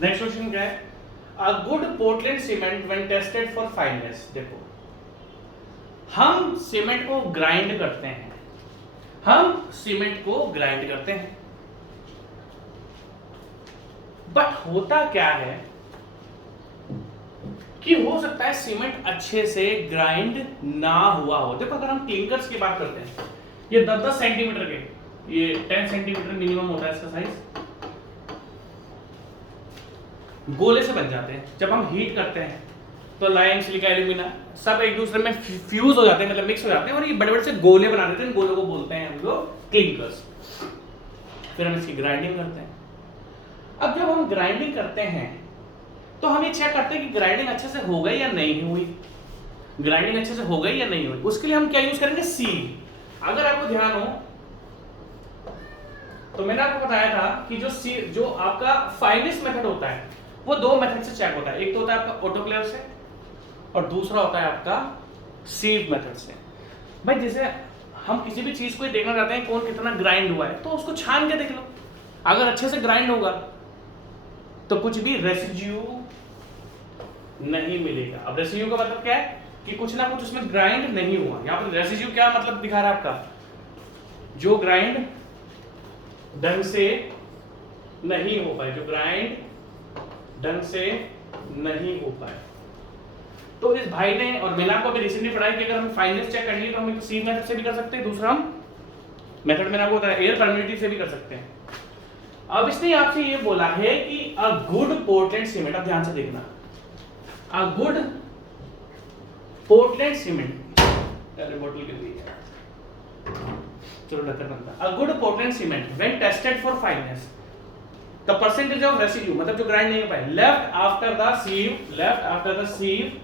नेक्स्ट क्वेश्चन क्या है? A good Portland cement when tested for fineness। देखो हम सीमेंट को ग्राइंड करते हैं, बट होता क्या है कि हो सकता है सीमेंट अच्छे से ग्राइंड ना हुआ हो। देखो अगर हम क्लिंकर्स की बात करते हैं, ये 10-10 सेंटीमीटर के, ये 10 सेंटीमीटर मिनिमम होता है इसका साइज, गोले से बन जाते हैं। जब हम हीट करते हैं तो लाइम, सिलिका, एल्यूमिना सब एक दूसरे में फ्यूज हो जाते हैं, मतलब मिक्स हो जाते हैं और ये बड़े बड़े से गोले बना देते हैं। इन गोलों को बोलते हैं हम लोग क्लिंकर्स। फिर हम इसकी ग्राइंडिंग करते हैं। अब जब हम ग्राइंडिंग करते हैं तो हम ये चेक करते हैं कि ग्राइंडिंग अच्छे से हो गई या नहीं हुई, ग्राइंडिंग अच्छे से हो गई या नहीं हुई। उसके लिए हम क्या यूज करेंगे? सीव। अगर आपको ध्यान हो तो मैंने आपको बताया था कि जो आपका फाइनेस्ट मेथड होता है वो दो मेथड से चेक होता है। एक तो होता है आपका ऑटोक्लेव से और दूसरा होता है आपका सीव मेथड से। भाई जैसे हम किसी भी चीज को देखना चाहते हैं कौन कितना ग्राइंड हुआ है, तो उसको छान के देख लो। अगर अच्छे से ग्राइंड होगा तो कुछ भी रेसिड्यू नहीं मिलेगा। अब रेसिड्यू का मतलब क्या है कि कुछ ना कुछ उसमें ग्राइंड नहीं हुआ। यहाँ पर रेसिड्यू क्या मतलब दिखा रहा है आपका? जो ग्राइंड ढंग से नहीं हो पाए, जो ग्राइंड ढंग से नहीं हो पाए। तो इस भाई ने और मैंने आपको अभी रिसेंटली पढ़ाई कि अगर हम फाइनेस चेक करनी है तो हम सीव मेथड से भी कर सकते हैं, दूसरा हम मेथड मैंने आपको बताया एयर परमिटिविटी से भी कर सकते हैं। अब इसने आपसे ये बोला है कि अ गुड पोर्टलैंड सीमेंट, अब ध्यान से देखना, अ गुड पोर्टलैंड सीमेंट, अरे बोतल गिर गई है, चलो ढक्कन बंद था। A good Portland cement when tested for finance, the percentage of residue मतलब जो ग्राइंड नहीं हो पाए लेफ्ट आफ्टर द सीव।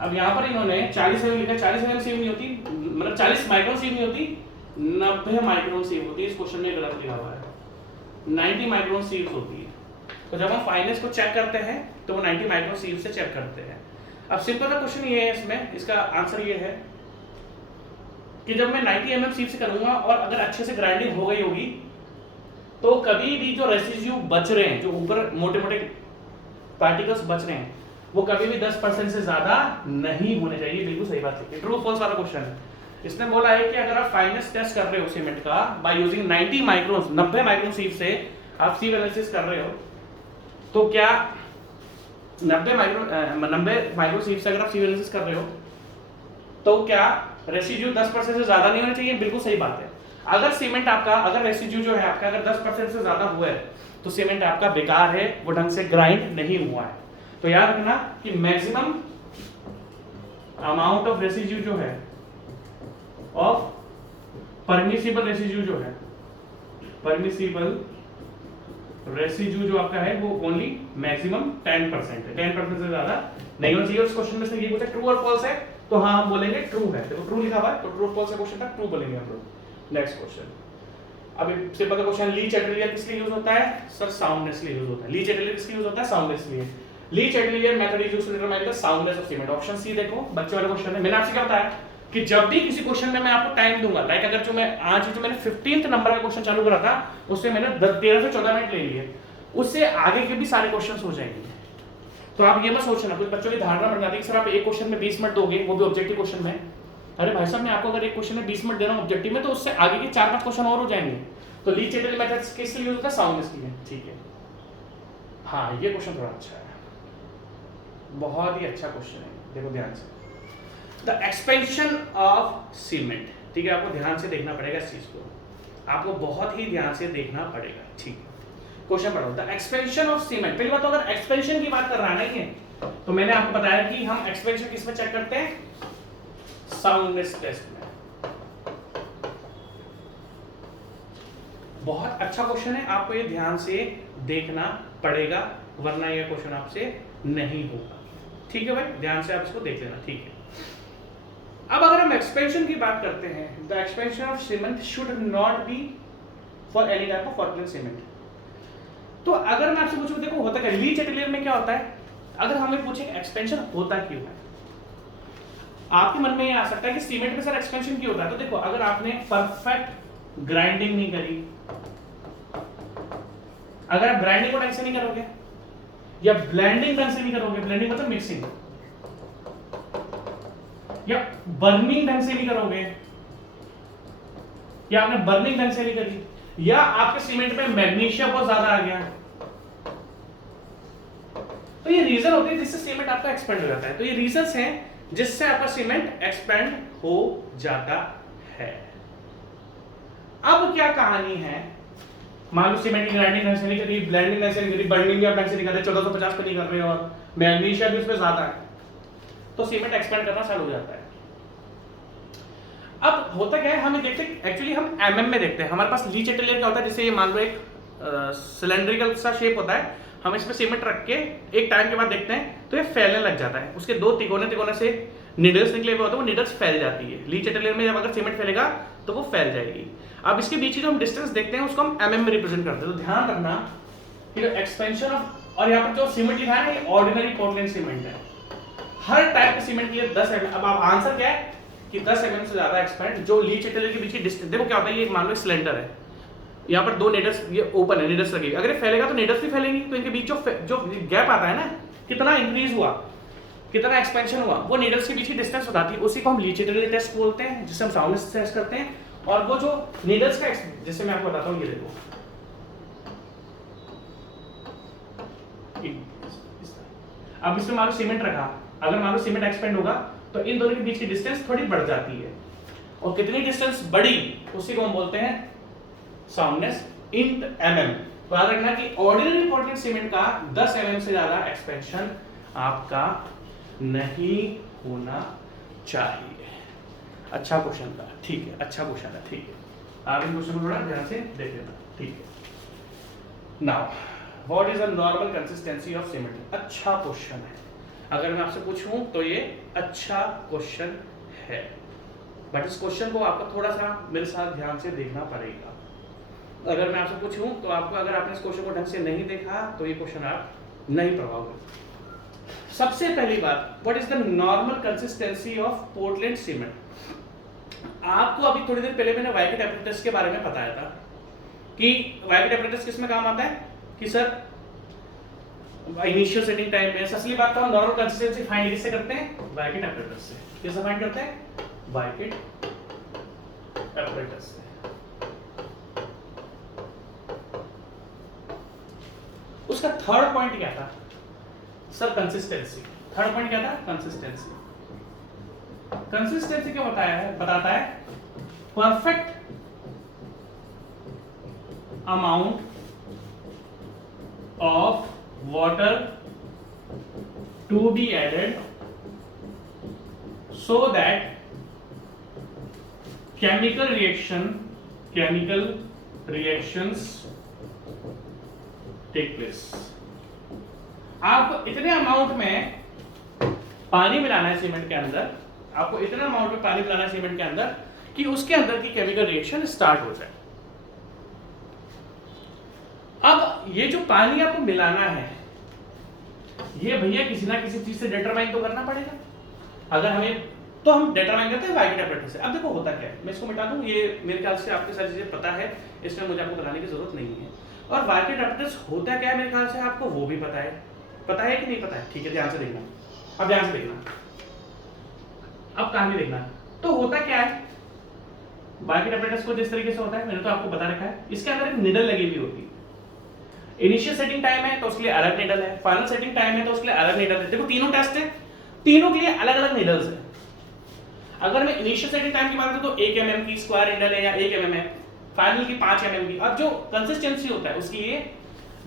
अब यहां पर इन्होंने 40 एमएल लिखा, 40 एमएल सीव नहीं होती, मतलब 40 माइक्रोन सीव नहीं होती, 90 माइक्रोन सीव होती है। इस क्वेश्चन में गलत लिखा हुआ है, 90 माइक्रोन सीव होती है। तो जब हम फाइनेस को चेक करते हैं तो वो 90 माइक्रोन सीव से चेक करते हैं। अब सिंपल सा क्वेश्चन ये है, इसमें इसका आंसर ये है कि जब मैं 90 mm सीव से करूंगा और अगर अच्छे से ग्राइंडिंग हो गई होगी तो कभी भी जो रेसिड्यू बच रहे हैं, जो ऊपर मोटे मोटे पार्टिकल्स बच रहे हैं, वो कभी भी 10% से ज्यादा नहीं होने चाहिए। बिल्कुल सही बात है, ट्रू फॉल्स वाला क्वेश्चन है। इसने बोला है कि अगर आप फाइनेस टेस्ट कर रहे हो सीमेंट का बाय यूजिंग 90 माइक्रोन सीव से आप सीव एनालिसिस कर रहे हो, तो क्या 90 माइक्रोन सीव से अगर आप सीव एनालिसिस कर रहे हो तो क्या रेसिड्यू 10% से ज्यादा नहीं होने चाहिए? बिल्कुल सही बात है। अगर सीमेंट आपका, अगर रेसिड्यू जो है आपका अगर 10% से ज्यादा हुआ है तो सीमेंट आपका बेकार है, वो ढंग से ग्राइंड नहीं हुआ है। तो याद रखना कि मैक्सिमम अमाउंट ऑफ रेसिड्यू जो है, ऑफ परमिसिबल रेसिड्यू जो है, परमिसिबल रेसिड्यू जो आपका है वो ओनली मैक्सिमम 10% है, 10% से ज्यादा नहीं होना चाहिए। उस क्वेश्चन में से ये पूछा ट्रू और फॉल्स है, तो हाँ हम बोलेंगे ट्रू है। देखो ट्रू लिखा हुआ है तो ट्रू और फॉल्स का क्वेश्चन था, ट्रू बोलेंगे हम लोग। नेक्स्ट क्वेश्चन, अब सिंपल सा क्वेश्चन, ली चैटलियर किसके यूज होता है? सर साउंडनेस के लिए यूज होता है। ली चैटलियर किसके यूज होता है? साउंडनेस के लिए। Le Chatelier method is used to determine the soundness of cement. Option C देखो, बच्चे वाला क्वेश्चन है। मैंने आपसे क्या बताया कि जब भी किसी क्वेश्चन में मैं आपको टाइम दूंगा, लाइक अगर जो मैं आज जो मैंने 15th नंबर का क्वेश्चन चालू करा था उससे मैंने 13 से 14 मिनट ले लिए, उससे आगे के भी सारे क्वेश्चंस हो जाएंगे। तो आप ये मत सोचना, कुछ बच्चों की धारणा बन जाती है कि सर आप एक क्वेश्चन में 20 मिनट दोगे, वो भी ऑब्जेक्टिव क्वेश्चन में। अरे भाई साहब, मैं आपको अगर एक क्वेश्चन में 20 मिनट दे रहा हूं ऑब्जेक्टिव में, तो उससे आगे के 4-5 क्वेश्चन और हो जाएंगे। तो ली चैटलियर मेथड्स किस लिए यूज होता है? साउंडनेस के लिए। ठीक है, हाँ ये क्वेश्चन थोड़ा अच्छा है, बहुत ही अच्छा क्वेश्चन है, देखो ध्यान से। द एक्सपेंशन ऑफ सीमेंट, ठीक है, आपको ध्यान से देखना पड़ेगा इस चीज को, आपको बहुत ही ध्यान से देखना पड़ेगा। ठीक है, क्वेश्चन पढ़ो। द एक्सपेंशन ऑफ सीमेंट, पहली बात तो अगर एक्सपेंशन की बात कर रहा नहीं है तो मैंने आपको बताया कि हम एक्सपेंशन किस में चेक करते हैं? साउंडनेस टेस्ट में। बहुत अच्छा क्वेश्चन है, आपको ये ध्यान से देखना पड़ेगा वरना ये क्वेश्चन आपसे नहीं होगा। ठीक है भाई, ध्यान से आप इसको देख लेना, ठीक है। अब अगर हम एक्सपेंशन की बात करते हैं, the expansion of cement should not be for any type of Portland cement. तो अगर मैं आपसे पूछूं, देखो होता क्या लीच एटेलियर में क्या होता है, अगर हमें पूछे एक्सपेंशन होता क्यों है, आपके मन में ये आ सकता है कि सीमेंट में सर एक्सपेंशन क्यों होता है। तो देखो, अगर आपने परफेक्ट ग्राइंडिंग नहीं करी, अगर आप ग्राइंडिंग को ढंग से नहीं करोगे या ब्लेंडिंग ढंग से नहीं करोगे, ब्लेंडिंग मतलब मिक्सिंग, या बर्निंग ढंग से नहीं करोगे, या आपने बर्निंग ढंग से नहीं करी, या आपके सीमेंट में मैग्नीशियम बहुत ज्यादा आ गया, तो ये रीजन होते हैं जिससे सीमेंट आपका एक्सपेंड हो जाता है। तो ये रीजंस हैं जिससे आपका सीमेंट एक्सपेंड हो जाता है। अब क्या कहानी है, मान लो सीमेंट की ग्राइंडिंग ढंग से नहीं करी, ब्लेंडिंग ढंग से नहीं करी, बर्निंग भी आप ढंग से नहीं कर रहे, 1450 पे नहीं कर रहे और मैग्नीशियम भी उसमें ज्यादा है, तो सीमेंट एक्सपेंड करना चालू हो जाता है। अब होता क्या है, हमें देखते हैं एक्चुअली हम एमएम में देखते हैं, हमारे पास लीच एटेलियर क्या होता है, जैसे ये मान लो एक सिलेंड्रिकल सा शेप होता है, हम इसमें सीमेंट रख के एक टाइम के बाद देखते हैं तो ये फैलने लग जाता है, उसके दो तिकोने से निडल्स निकले हुए होते हैं, वो निडल्स फैल जाती है। लीच एटेलियर में जब अगर सीमेंट फैलेगा तो वो फैल जाएगी। अब इसके बीच की जो हम डिस्टेंस देखते हैं उसको हम एमएम में रिप्रेजेंट करते हैं। तो ध्यान रखना कि जो एक्सपेंशन ऑफ, और यहाँ पर जो सीमेंट लिखा है ना, ये ऑर्डिनरी पोर्टलैंड सीमेंट है, हर टाइप के सीमेंट के लिए 10 mm। अब आप आंसर क्या है कि 10 mm से ज्यादा एक्सपेंड, जो लीच एटेलियर के बीच की डिस्टेंस, देखो क्या होता है, ये मान लो सिलेंडर है, यहाँ पर दो नेडल्स, ये ओपन है, नेडल्स लगेगी, अगर ये फैलेगा तो नेडल्स भी फैलेंगी, तो इनके बीच जो गैप आता है ना, कितना इंक्रीज हुआ, कितना एक्सपेंशन हुआ, वो नेडल्स के बीच की डिस्टेंस बताती है, उसी को हम लीच एटेलियर टेस्ट बोलते हैं, जिससे हम साउंडनेस टेस्ट करते हैं। और वो जो नेडल्स का, जैसे मैं आपको बताता हूँ, ये देखो अब इसमें मान लो सीमेंट रखा, अगर मान लो सीमेंट एक्सपेंड होगा तो इन दोनों के बीच की डिस्टेंस थोड़ी बढ़ जाती है, और कितनी डिस्टेंस बढ़ी उसी को हम बोलते हैं साउंडनेस इन एमएम। तो याद रखना कि ऑर्डिनरी पोर्टलैंड सीमेंट का 10 mm से ज्यादा एक्सपेंशन आपका नहीं होना चाहिए। अच्छा क्वेश्चन था, ठीक है, अच्छा क्वेश्चन है, ठीक है, आप इन क्वेश्चन को थोड़ा ध्यान से देख लेना, ठीक है। Now what is the normal consistency of cement, अच्छा क्वेश्चन है, अगर मैं आपसे पूछूं तो ये अच्छा क्वेश्चन है, बट इस क्वेश्चन को आपको थोड़ा सा मेरे साथ ध्यान से देखना पड़ेगा। अगर मैं आपसे पूछूं तो आपको, अगर आपने इस क्वेश्चन को ढंग से नहीं देखा तो ये क्वेश्चन आप नहीं पढ़ पाओगे। सबसे पहली बात, what is the normal consistency of Portland cement. आपको अभी थोड़ी देर पहले मैंने वाइकेट एपरेटस के बारे में बताया था कि वाइकेट एपरेटस किस में काम आता है, कि सर इनिशियल सेटिंग टाइम में। असली बात तो हम नॉर्मल कंसिस्टेंसी फाइंड किससे करते हैं, वाइकेट एपरेटस से। कैसे फाइंड करते हैं, वाइकेट एपरेटस से। उसका थर्ड पॉइंट क्या था सर, कंसिस्टेंसी। थर्ड पॉइंट क्या था, कंसिस्टेंसी। कंसिस्टेंसी क्या बताता है perfect amount of water to be added so that chemical reactions take place। आपको इतने अमाउंट में पानी मिलाना है सीमेंट के अंदर, आपको इतना अमाउंट में पानी मिलाना है सीमेंट के अंदर कि उसके अंदर की केमिकल रिएक्शन स्टार्ट हो जाए। अब ये जो पानी आपको मिलाना है, ये भैया किसी ना किसी चीज से डिटरमाइन तो करना पड़ेगा। अगर हमें, तो हम डिटरमाइन करते हैं वाइकेट एपरेटस से। अब देखो होता क्या है, मैं इसको मिटा दूं, ये मेरे ख्याल से आपको सारी चीजें पता है, इसमें मुझे आपको बताने की जरूरत नहीं है। और वाइकेट एपरेटस होता क्या है, मेरे ख्याल से आपको वो भी पता है कि नहीं पता है, ठीक है, ध्यान से देखना। अब ध्यान से देखना, अब कहानी देखना। तो होता क्या है, वाइकेट एपरेटस को जिस तरीके से होता है मैंने तो आपको बता रखा है, इसके अंदर एक निडल लगी हुई होती है। इनिशियल सेटिंग टाइम है तो उसके लिए अलग निडल है, फाइनल सेटिंग टाइम है तो उसके लिए अलग निडल है। देखो तीनों टेस्ट है, तीनों के लिए अलग अलग निडल्स है। अगर मैं इनिशियल सेटिंग टाइम की बात करूं तो 1 mm की स्क्वायर निडल है या 1 mm है, फाइनल की 5 mm की। अब जो कंसिस्टेंसी होता है उसके लिए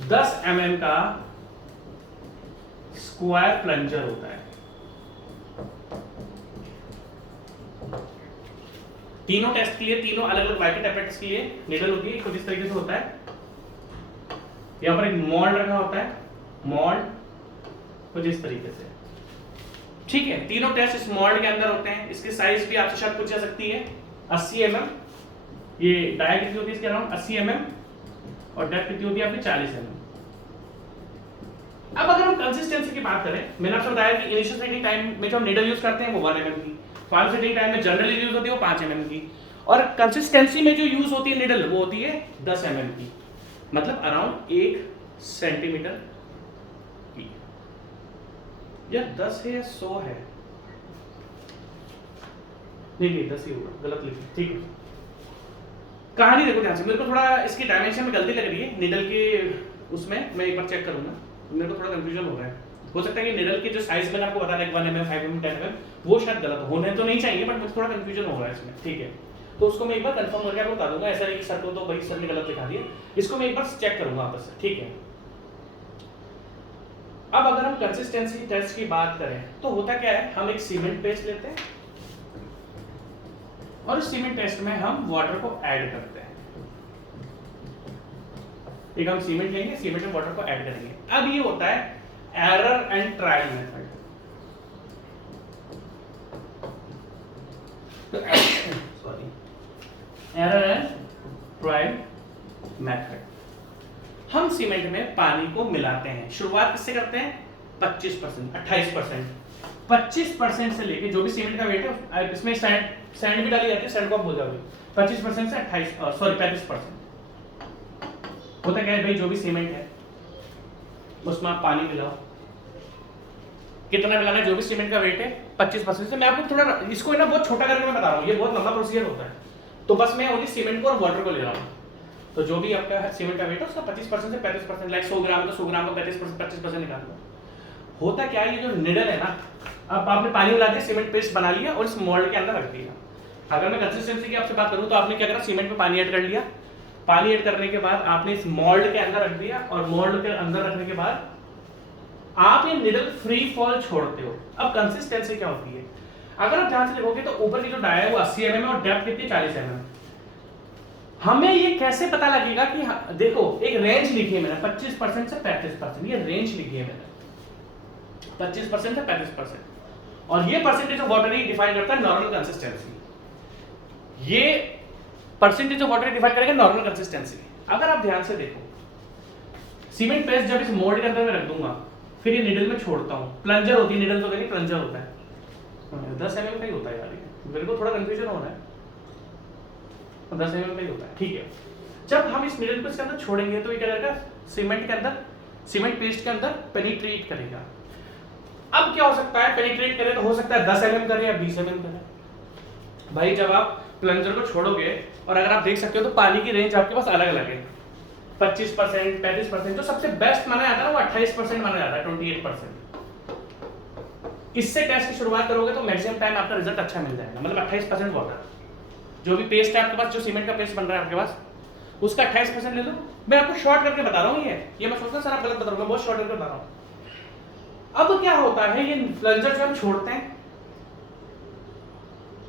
10 mm का स्क्वायर प्लंजर होता है। तीनों टेस्ट के लिए, तीनों अलग अलग वाइकेट एपरेटस के लिए निडल होती है, कुछ इस तरीके से होता है। यहां पर एक मोल्ड रखा होता है, मोल्ड कुछ इस तरीके से, ठीक है, तीनों टेस्ट इस मोल्ड के अंदर होते हैं। इसकी साइज भी आपसे शायद पूछ जा सकती है 80 mm, ये डाया कितनी होती है इसके अराउंड 80 mm, और डेप्थ कितनी होती है आपकी 40 mm। अब अगर हम कंसिस्टेंसी की बात करें, मैंने आपसे बताया कि इनिशियल सेटिंग टाइम में जो हम नीडल यूज करते हैं वो 1 mm की, फाइनल सेटिंग टाइम में जनरली यूज होती है वो 5 mm की, और कंसिस्टेंसी में जो यूज होती है नीडल वो होती है 10 mm की, मतलब अराउंड 1 सेंटीमीटर की। या 10 है या 100 है, नहीं 10 ही होगा, गलत लिखी, ठीक है। कहानी देखो ध्यान से, मेरे को थोड़ा इसकी डायमेंशन में गलती लग रही है निडल के उसमें, मैं एक बार चेक करूंगा, मेरे को थोड़ा कंफ्यूजन हो रहा है। हो सकता है कि निडल के जो साइज मैंने आपको बताया 1 mm 5 mm 10 mm वो शायद गलत होने तो नहीं चाहिए, बट मुझे थोड़ा कंफ्यूजन हो रहा है इसमें, ठीक है। तो उसको मैं एक बार कंफर्म करके आपको बता दूंगा, ऐसा नहीं कि सर को तो भाई सर ने गलत लिखा दिया, इसको मैं एक बार चेक करूंगा आपस से, ठीक है। अब अगर हम कंसिस्टेंसी टेस्ट की बात करें तो होता क्या है, हम एक सीमेंट पेस्ट लेते हैं और इस सीमेंट पेस्ट में हम वाटर को ऐड करते हैं। एक हम सीमेंट लेंगे, सीमेंट में वाटर को ऐड करेंगे। अब ये होता है error and trial method. Sorry, error and trial method. हम सीमेंट में पानी को मिलाते हैं। शुरुआत किससे करते हैं? 25%, 28%, 25% से लेके जो भी सीमेंट का वेट है, इसमें सैंड भी डाली जाती है, सैंड को आप भूल जाओगे, 25% से 35%। होता क्या है भाई, जो भी सीमेंट है उसमें आप पानी मिलाओ, कितना मिलाना है, जो भी सीमेंट का वेट है 25% से। मैं आपको थोड़ा इसको ना बहुत छोटा करके मैं बता रहा हूँ, ये बहुत लंबा प्रोसीजर होता है, तो बस मैं ओनली सीमेंट को और वाटर को ले रहा हूँ। तो जो भी आपका सीमेंट का वेट है उसका 25% से 35%, लाइक 100 ग्राम तो 100 ग्राम का 25% निकाल लो। होता क्या है, ये जो निडल है ना, अब आपने पानी मिला दिया, सीमेंट पेस्ट बना लिया और इस मोल्ड के अंदर रख दिया। अगर मैं कंसिस्टेंसी की आपसे बात करूं तो आपने क्या करा, सीमेंट में पानी ऐड कर लिया, पानी ऐड करने के बाद आपने इस मोल्ड के अंदर रख दिया, और मोल्ड के अंदर रखने के बाद आप ये निडल फ्री फॉल छोड़ते हो। अब कंसिस्टेंसी क्या होती है, अगर आप ध्यान से देखोगे तो ऊपर की जो डाया है वो 80 mm और डेप्थ कितनी 40 mm। हमें ये कैसे पता लगेगा कि देखो एक रेंज लिखी है मैंने 25% से 35%, ये रेंज लिखी है मैंने 25% से 35%, और ये percentage of water he define करता है नॉर्मल कंसिस्टेंसी। ये परसेंटेज ऑफ वाटर डिफाइन करेगा नॉर्मल कंसिस्टेंसी। अगर आप ध्यान से देखो, सीमेंट पेस्ट जब इस मोल्ड के अंदर मैं रख दूंगा, फिर ये निडल में छोड़ता हूं, प्लंजर होती है, निडल तो नहीं प्लंजर होता है, 10 mm का ही होता है यार, मेरे को थोड़ा कंफ्यूजन हो रहा है, 10 mm का ही होता है, ठीक है। जब हम इस निडल को इसके अंदर छोड़ेंगे तो ये क्या करेगा, सीमेंट के अंदर, सीमेंट पेस्ट के अंदर पेनिट्रेट करेगा। अब क्या हो सकता है, पेनिट्रेट करे तो हो सकता है 10 mm करे या 20 mm करे। भाई जब आप प्लंजर को छोड़ोगे, और अगर आप देख सकते हो तो पानी की रेंज आपके पास अलग अलग है, 25%, 35%, जो सबसे बेस्ट माना जाता है वो 28% माना जाता है, 28%। इससे टेस्ट की शुरुआत करोगे तो मैक्सिमम टाइम आपका रिजल्ट अच्छा मिल जाएगा, मतलब 28% वाटर। जो भी पेस्ट है आपके पास, जो सीमेंट का पेस्ट बन रहा है आपके पास, उसका 28% ले लो। मैं आपको शॉर्ट करके बता रहा हूँ, ये मैं सोचता सर आप गलत बता रहा हूँ, बहुत शॉर्ट करके बता रहा हूँ। अब क्या होता है, ये प्लंजर जो हम छोड़ते हैं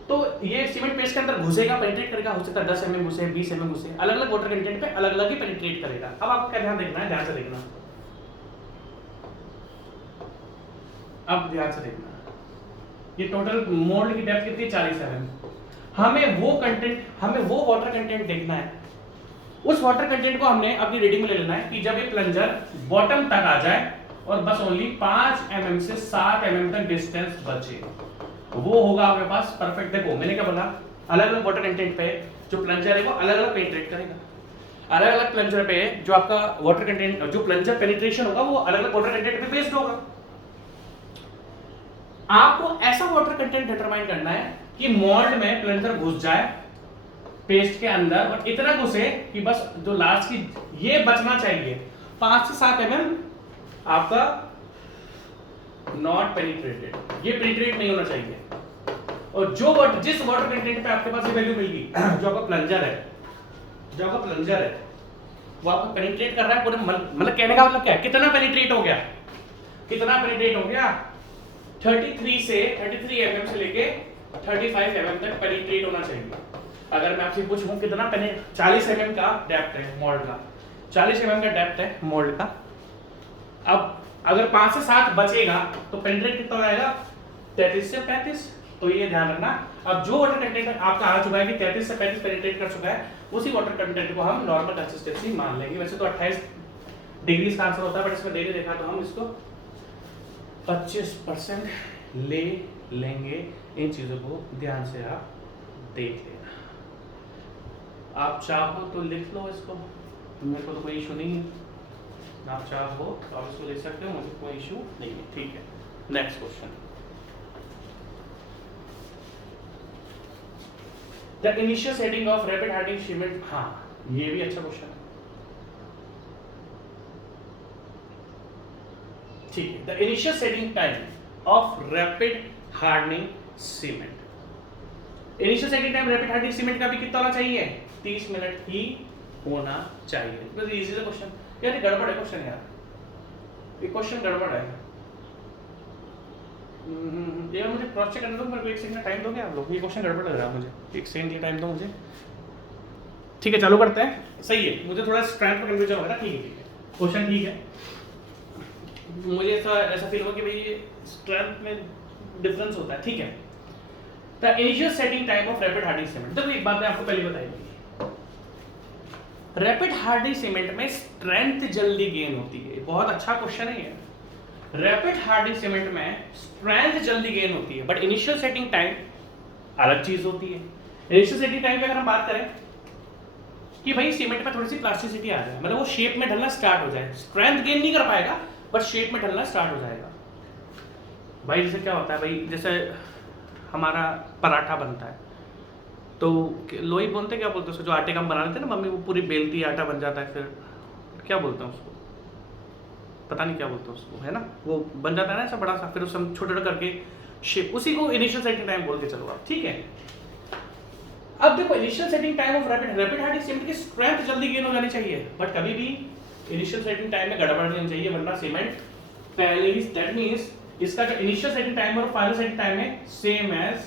तो ये सीमेंट पेस्ट के अंदर घुसेगा, पेनिट्रेट करेगा, हो सकता है 10 mm घुसे, 20 mm घुसे, अलग अलग वाटर कंटेंट पे अलग अलग ही पेनिट्रेट करेगा। अब आपको क्या ध्यान देखना है, ध्यान से देखना, अब ध्यान से देखना, ये टोटल मोल्ड की डेप्थ कितनी 40 mm। हमें वो वाटर कंटेंट देखना है, उस वाटर कंटेंट को हमने अपनी रीडिंग में ले लेना है कि जब ये प्लंजर बॉटम तक आ जाए और बस ओनली 5 mm से 7 mm तक डिस्टेंस बचे, वो होगा आपके पास परफेक्ट। देखो मैंने क्या बोला, अलग अलग वाटर कंटेंट पे जो प्लंजर है वो अलग अलग पेनिट्रेट करेगा, अलग अलग प्लंजर पे जो आपका वाटर कंटेंट, जो प्लंजर पेनिट्रेशन होगा वो अलग अलग वाटर कंटेंट पे बेस्ड होगा। आपको ऐसा वाटर कंटेंट डिटरमाइन करना है कि मोल्ड में प्लंजर घुस जाए पेस्ट के अंदर, और इतना घुसे कि बस जो लास्ट की ये बचना चाहिए, 5 से 7 mm आपका नॉट पेनिट्रेटेड, ये पेनिट्रेट नहीं होना चाहिए। और जो जिस वाटर कंटेंट पे आपके पास ये वैल्यू मिल गई, जो आपका प्लंजर है, वो आपको पेनिट्रेट कर रहा है पूरे, मतलब कहने का मतलब क्या है, कितना पेनिट्रेट हो गया, 33 mm से लेके 35 mm तक पेनिट्रेट होना चाहिए। अगर मैं आपसे पूछूं कितना 40 mm का डेप्थ है मोल्ड का, 40 mm का डेप्थ है मोल्ड का। अब अगर 5 से 7 बचेगा तो पेनिट्रेट कितना हो जाएगा, 33 से 35, तो ये ध्यान रखना। अब जो वाटर कंटेंट आपका आ चुका है कि 33 से 35 पेनिट्रेट कर चुका है, उसी वाटर कंटेंट को हम नॉर्मल कंसिस्टेंसी मान लेंगे। वैसे तो 28 डिग्री का आंसर होता है, बट इसमें देने देखा तो हम इसको 25% ले लेंगे। इन चीजों को ध्यान से आप देख लेना। आप चाहो तो लिख लो इसको, मेरे को तो कोई इशू नहीं है। आप चाहो तो आप इसको लिख सकते हो, मुझे कोई इशू नहीं है, ठीक है। Next question, the initial setting of rapid hardening cement. हाँ, ये भी अच्छा क्वेश्चन है, ठीक है। The initial setting time of rapid hardening cement. Initial setting time rapid hardening cement का भी कितना होना चाहिए? 30 मिनट ही होना चाहिए। बस इजी सा क्वेश्चन यार, ये गड़बड़ है क्वेश्चन यार, ये क्वेश्चन गड़बड़ है यार। मुझे क्रॉस चेक करने दो, मेरे को एक सेकंड टाइम दोगे आप लोग? ये क्वेश्चन गड़बड़ लग रहा है मुझे, एक सेकंड की टाइम दो मुझे। ठीक है, चालू करते हैं। सही है, मुझे थोड़ा स्ट्रेंथ में कंफ्यूजन हो रहा है। ठीक है, क्वेश्चन ठीक है। मुझे ऐसा फील हुआ कि भाई स्ट्रेंथ में डिफरेंस होता है। ठीक है, the initial setting time of rapid hardening cement. देखो एक बात मैं आपको पहले बताई थी, रैपिड हार्डनिंग सीमेंट में स्ट्रेंथ जल्दी गेन होती है। बहुत अच्छा क्वेश्चन है ये। रैपिड हार्डनिंग सीमेंट में स्ट्रेंथ जल्दी गेन होती है, बट इनिशियल सेटिंग टाइम अलग चीज होती है। इनिशियल सेटिंग टाइम की अगर हम बात करें कि भाई सीमेंट में थोड़ी सी प्लास्टिसिटी आ जाए, मतलब वो शेप में ढलना स्टार्ट हो जाए, स्ट्रेंथ गेन नहीं कर पाएगा बट शेप में ढलना स्टार्ट हो जाएगा। भाई जैसे क्या होता है भाई, जैसे हमारा पराठा बनता है तो लोई बोलते क्या बोलते हैं उसको, जो आटे का हम बना लेते हैं ना मम्मी, वो पूरी बेलती है, आटा बन जाता है, फिर क्या बोलते हैं उसको, पता नहीं क्या बोलते हैं उसको, है ना, वो बन जाता है ना ऐसा बड़ा सा, फिर उसे हम छोटा छोटा करके शेप, उसी को इनिशियल सेटिंग टाइम बोल के चलो आप। ठीक है, अब देखो initial setting time of rapid hardening cement की स्ट्रेंथ जल्दी गेन हो जानी चाहिए, बट कभी भी इनिशियल सेटिंग टाइम में गड़बड़ नहीं चाहिए, वरना सीमेंट पहले ही, दैट मींस इसका जो इनिशियल सेटिंग टाइम और फाइनल सेटिंग टाइम है same as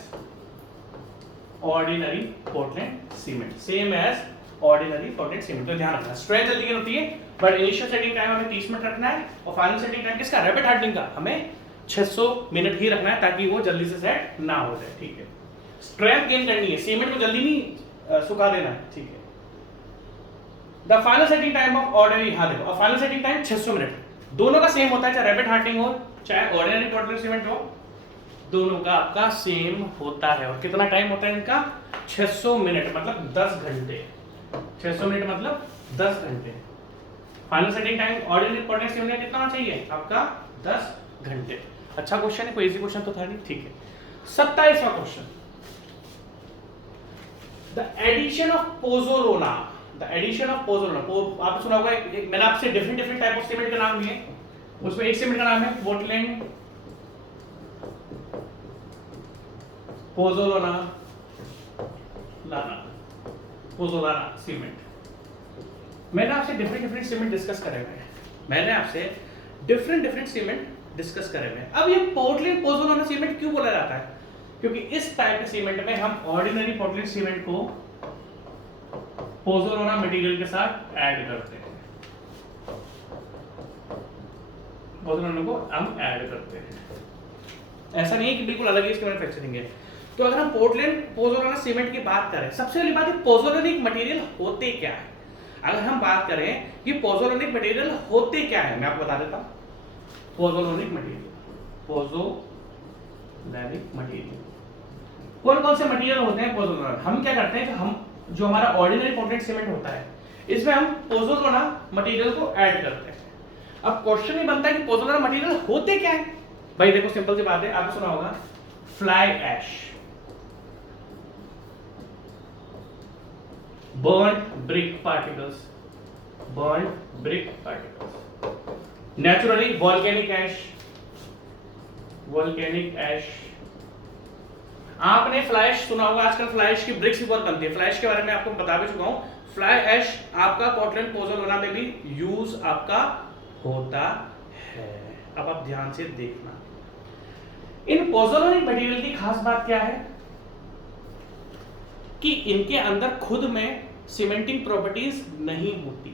ordinary Portland cement, same as ordinary Portland cement. तो ध्यान रखना स्ट्रेंथ जल्दी गेन होती है, बट इनिशियल सेटिंग टाइम हमें 30 मिनट रखना है, और फाइनल सेटिंग टाइम किसका, रैपिड हार्डनिंग का, हमें 600 मिनट ही रखना है ताकि वो जल्दी से सेट ना हो जाए। ठीक है, स्ट्रेंथ गेन करनी है, सीमेंट को जल्दी नहीं सुखा देना है। ठीक है, the final setting time of ordinary, हाँ देखो, और फाइनल सेटिंग टाइम 600 मिनट, दोनों का सेम होता है, चाहे रैपिड हार्डनिंग हो चाहे ऑर्डिनरी पोर्टलैंड सीमेंट हो, दोनों का आपका सेम होता है। और कितना टाइम होता है इनका, 600 मिनट मतलब 10 घंटे, 600 मिनट मतलब 10 घंटे। Final setting time ordinary Portland cement में कितना होना चाहिए आपका, 10 घंटे। अच्छा क्वेश्चन है, कोई इजी क्वेश्चन तो था नहीं। ठीक है, 27वां question, the addition of pozzolana, the addition of pozzolana, आपने सुना होगा, मैंने आपसे डिफरेंट टाइप ऑफ सीमेंट का नाम लिए, उसमें एक सीमेंट का नाम है पोर्टलैंड पोज़ोलाना, पोज़ोलाना सीमेंट। मैंने आपसे डिफरेंट सीमेंट डिस्कस करे हुए हैं, मैंने आपसे डिफरेंट सीमेंट डिस्कस करे हुए हैं। अब ये पोर्टलैंड पोज़ोलाना सीमेंट क्यों बोला जाता है, क्योंकि इस टाइप के सीमेंट में हम ऑर्डिनरी पोर्टलैंड सीमेंट को पोज़ोलाना मटेरियल के साथ ऐड करते हैं, पोज़ोलाना को हम ऐड करते हैं। ऐसा नहीं है कि बिल्कुल अलग ही इसकी मैन्युफैक्चरिंग है। तो अगर हम पोर्टलैंड पोज़ोलाना सीमेंट की बात करें, सबसे पहली बात है पोज़ोलानिक मटेरियल होते क्या है। अगर हम बात करें कि पोज़ोलानिक मटेरियल होते क्या है, मैं आपको बता देता हूं। पोज़ोलानिक मटेरियल, पोज़ोलानिक मटेरियल कौन कौन से मटेरियल होते हैं पोज़ोलाना। हम क्या करते हैं, हम जो हमारा ऑर्डिनरी पोर्टलैंड सीमेंट होता है इसमें हम पोज़ोलाना मटेरियल को ऐड करते हैं। अब क्वेश्चन ये बनता है कि पोज़ोलाना मटेरियल होते क्या है। भाई देखो सिंपल सी बात है, आपने सुना होगा fly ash, burnt brick particles, naturally volcanic ash, आपने फ्लाई ऐश सुना होगा, आजकल फ्लाई ऐश की ब्रिक्स भी बहुत बनती है, फ्लाई ऐश के बारे में आपको बता भी चुका हूं। फ्लाई ऐश आपका पोर्टलैंड पोज़ोलाना में भी यूज आपका होता है। अब आप ध्यान से देखना, इन पोज़ोलानिक मटेरियल की खास बात क्या है कि इनके अंदर खुद में सीमेंटिंग प्रॉपर्टीज नहीं होती।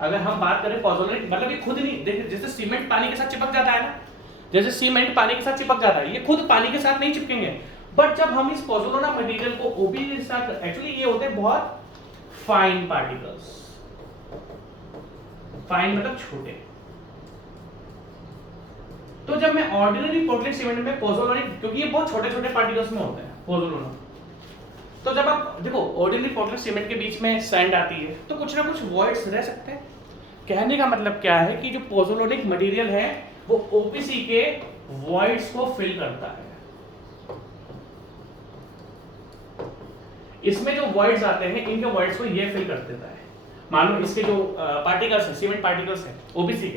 अगर हम बात करें पोज़ोलानिक, मतलब ये खुद नहीं, देखिए जैसे सीमेंट पानी के साथ चिपक जाता है ना, जैसे सीमेंट पानी के साथ चिपक जाता है, ये खुद पानी के साथ नहीं चिपकेंगे, बट जब हम इस पोज़ोलाना मटेरियल को ओबीसी के साथ, एक्चुअली ये होते हैं बहुत फाइन पार्टिकल्स, फाइन मतलब छोटे। तो जब मैं ऑर्डिनरी पोर्टलैंड सीमेंट में पोज़ोलानिक, क्योंकि ये बहुत छोटे छोटे पार्टिकल्स में होते हैं पोज़ोलाना, तो जब आप देखो ऑर्डिनरी पोर्टलैंड सीमेंट के बीच में सैंड आती है तो कुछ ना कुछ वॉइड्स रह सकते हैं। कहने का मतलब क्या है कि जो पोज़ोलानिक मटेरियल है वो ओपीसी के वॉइड्स को फिल करता है। इसमें जो वॉइड्स आते हैं इनके वॉइड्स को ये फिल कर देता है। मान लो इसके जो पार्टिकल्स हैं, सीमेंट पार्टिकल्स हैं ओपीसी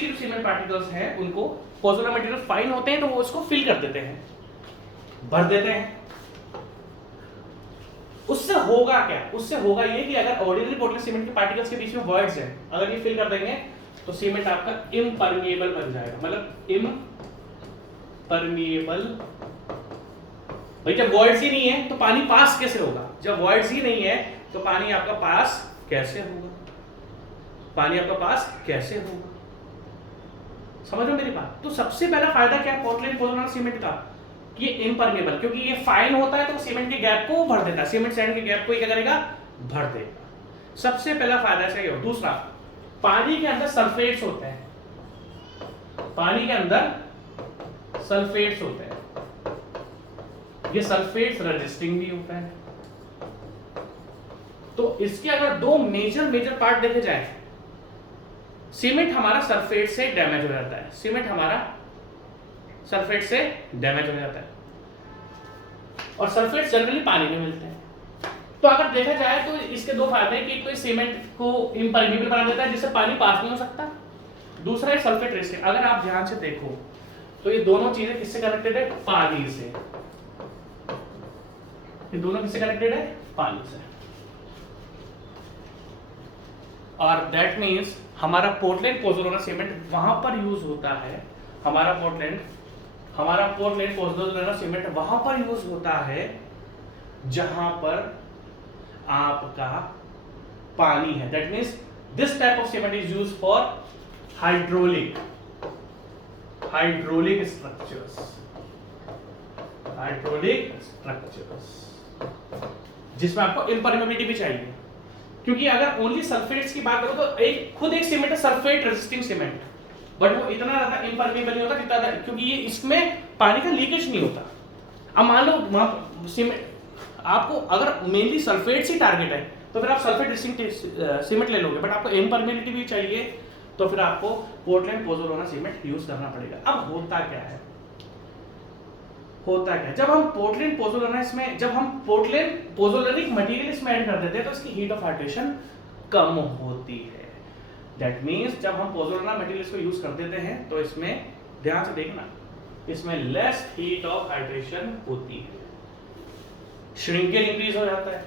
के जो सीमेंट पार्टिकल्स हैं उनको पोज़ोलाना मटेरियल फाइन होते हैं तो वो उसको फिल कर देते हैं, भर देते हैं। उससे होगा क्या? उससे होगा ये कि अगर ऑर्डिनरी पोर्टलैंड सीमेंट के पार्टिकल्स के बीच में वॉइड्स हैं, अगर ये फिल कर देंगे तो सीमेंट आपका इम्परमिएबल बन जाएगा। मतलब इम्परमिएबल, भाई जब वॉइड्स ही नहीं है तो पानी पास कैसे होगा? जब वॉइड्स ही नहीं है तो पानी आपका पास कैसे होगा? पानी आपका पास कैसे होगा? समझ लो मेरी बात। तो सबसे पहला फायदा क्या है पोर्टलैंड पोज़ोलाना सीमेंट का? ये इम्परमेबल, क्योंकि ये फाइन होता है तो सीमेंट के गैप को भर देता है, सीमेंट सैंड के गैप को ये क्या करेगा? भर देगा। सबसे पहला फायदा ऐसा ये हो। दूसरा, पानी के अंदर सल्फेट्स होते हैं, पानी के अंदर सल्फेट्स होते हैं, ये सल्फेट्स रेजिस्टिंग भी होता है। तो इसके अगर दो मेजर पार्ट देखे जाए, सीमेंट हमारा सल्फेट से डैमेज हो जाता है, सीमेंट हमारा सल्फेट से डैमेज हो जाता है और सल्फेट जनरली पानी में मिलते हैं। तो अगर देखा जाए तो इसके दो फायदे हैं कि कोई सीमेंट को इम्परमेबल बना देता है जिससे पानी पास नहीं हो सकता, दूसरा है सल्फेट रेजिस्टेंट। अगर आप ध्यान से देखो तो ये दोनों चीजें किससे कनेक्टेड है? पानी से। ये दोनों किससे कनेक्टेड है? पानी से। और दैट मीन्स हमारा पोर्टलैंड पोज़ोलाना सीमेंट वहां पर यूज होता है, हमारा पोर्टलैंड पोज़ोलाना सीमेंट वहां पर यूज होता है जहां पर आपका पानी है। That means this type of cement is use for hydraulic structures, जिसमें आपको इम्परमेबिलिटी भी चाहिए। क्योंकि अगर ओनली सल्फेट्स की बात करो तो खुद एक सीमेंट है सल्फेट रेजिस्टिंग सीमेंट, बट वो इतना ज्यादा इम्परमेबल नहीं होता जितना, क्योंकि ये इसमें पानी का लीकेज नहीं होता। अब मान लो सीमेंट आपको अगर मेनली सल्फेट्स ही टारगेट है तो फिर आप सल्फेट रेजिस्टिंग सीमेंट ले लोगे, बट आपको इम्परमेबिलिटी भी चाहिए तो फिर आपको पोर्टलैंड पोज़ोलाना सीमेंट यूज करना पड़ेगा। अब होता क्या है जब हम पोर्टलैंड पोज़ोलानिक मटेरियल इसमें ऐड कर देते हैं तो इसकी हीट ऑफ हाइड्रेशन कम होती है। दैट मीन्स जब हम पोज़ोलाना मटेरियल को यूज कर देते हैं तो इसमें ध्यान से देखना, इसमें लेस हीट ऑफ हाइड्रेशन होती है, श्रिंकेज इंक्रीज हो जाता है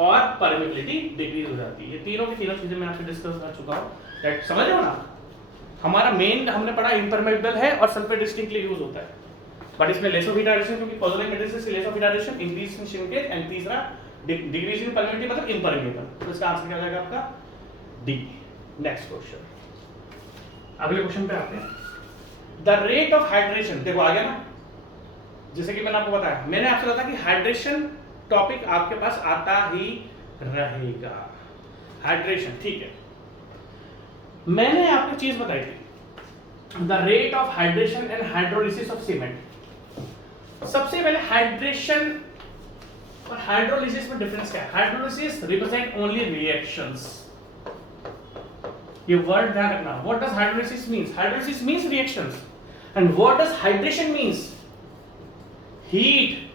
और परमेबिलिटी डिक्रीज हो जाती है। ये तीनों की तीनों चीजें मैं आपसे डिस्कस कर चुका हूं। दैट समझ रहे हो ना? हमारा मेन हमने पढ़ा इम्परमेबल है और सल्फेट रेजिस्टिंग के लिए यूज होता है, बट इसमें लेस ऑफ हीट हाइड्रेशन, क्योंकि पोज़ोलानिक मटेरियल से less of heat hydration, increase in shrinkage, and तीसरा डिक्रीज इन परमेबिलिटी मतलब इम्परमेबल। तो इसका आंसर क्या हो जाएगा आपका? डी। नेक्स्ट क्वेश्चन, अगले क्वेश्चन पे आते हैं। द रेट ऑफ हाइड्रेशन, देखो आ गया ना, जैसे कि मैंने आपको बताया, मैंने आपसे बताया कि हाइड्रेशन टॉपिक आपके पास आता ही रहेगा। हाइड्रेशन, ठीक है। मैंने आपको चीज बताई थी, the rate of hydration and hydrolysis of cement. सबसे पहले हाइड्रेशन और हाइड्रोलिसिस में डिफरेंस क्या है? हाइड्रोलिसिस रिप्रेजेंट ओनली रिएक्शंस, ये वर्ड ध्यान रखना। What does hydrolysis means? Hydrolysis means reactions, and what does hydration means? Heat.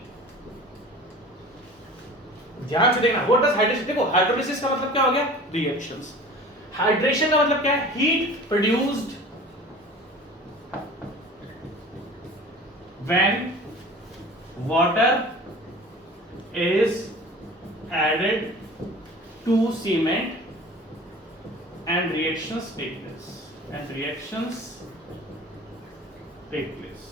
ध्यान से देखना, व्हाट डज हाइड्रेशन, देखो हाइड्रोलिसिस का मतलब क्या हो गया? रिएक्शंस। हाइड्रेशन का मतलब क्या है? Heat produced when water is added to cement and reactions take place,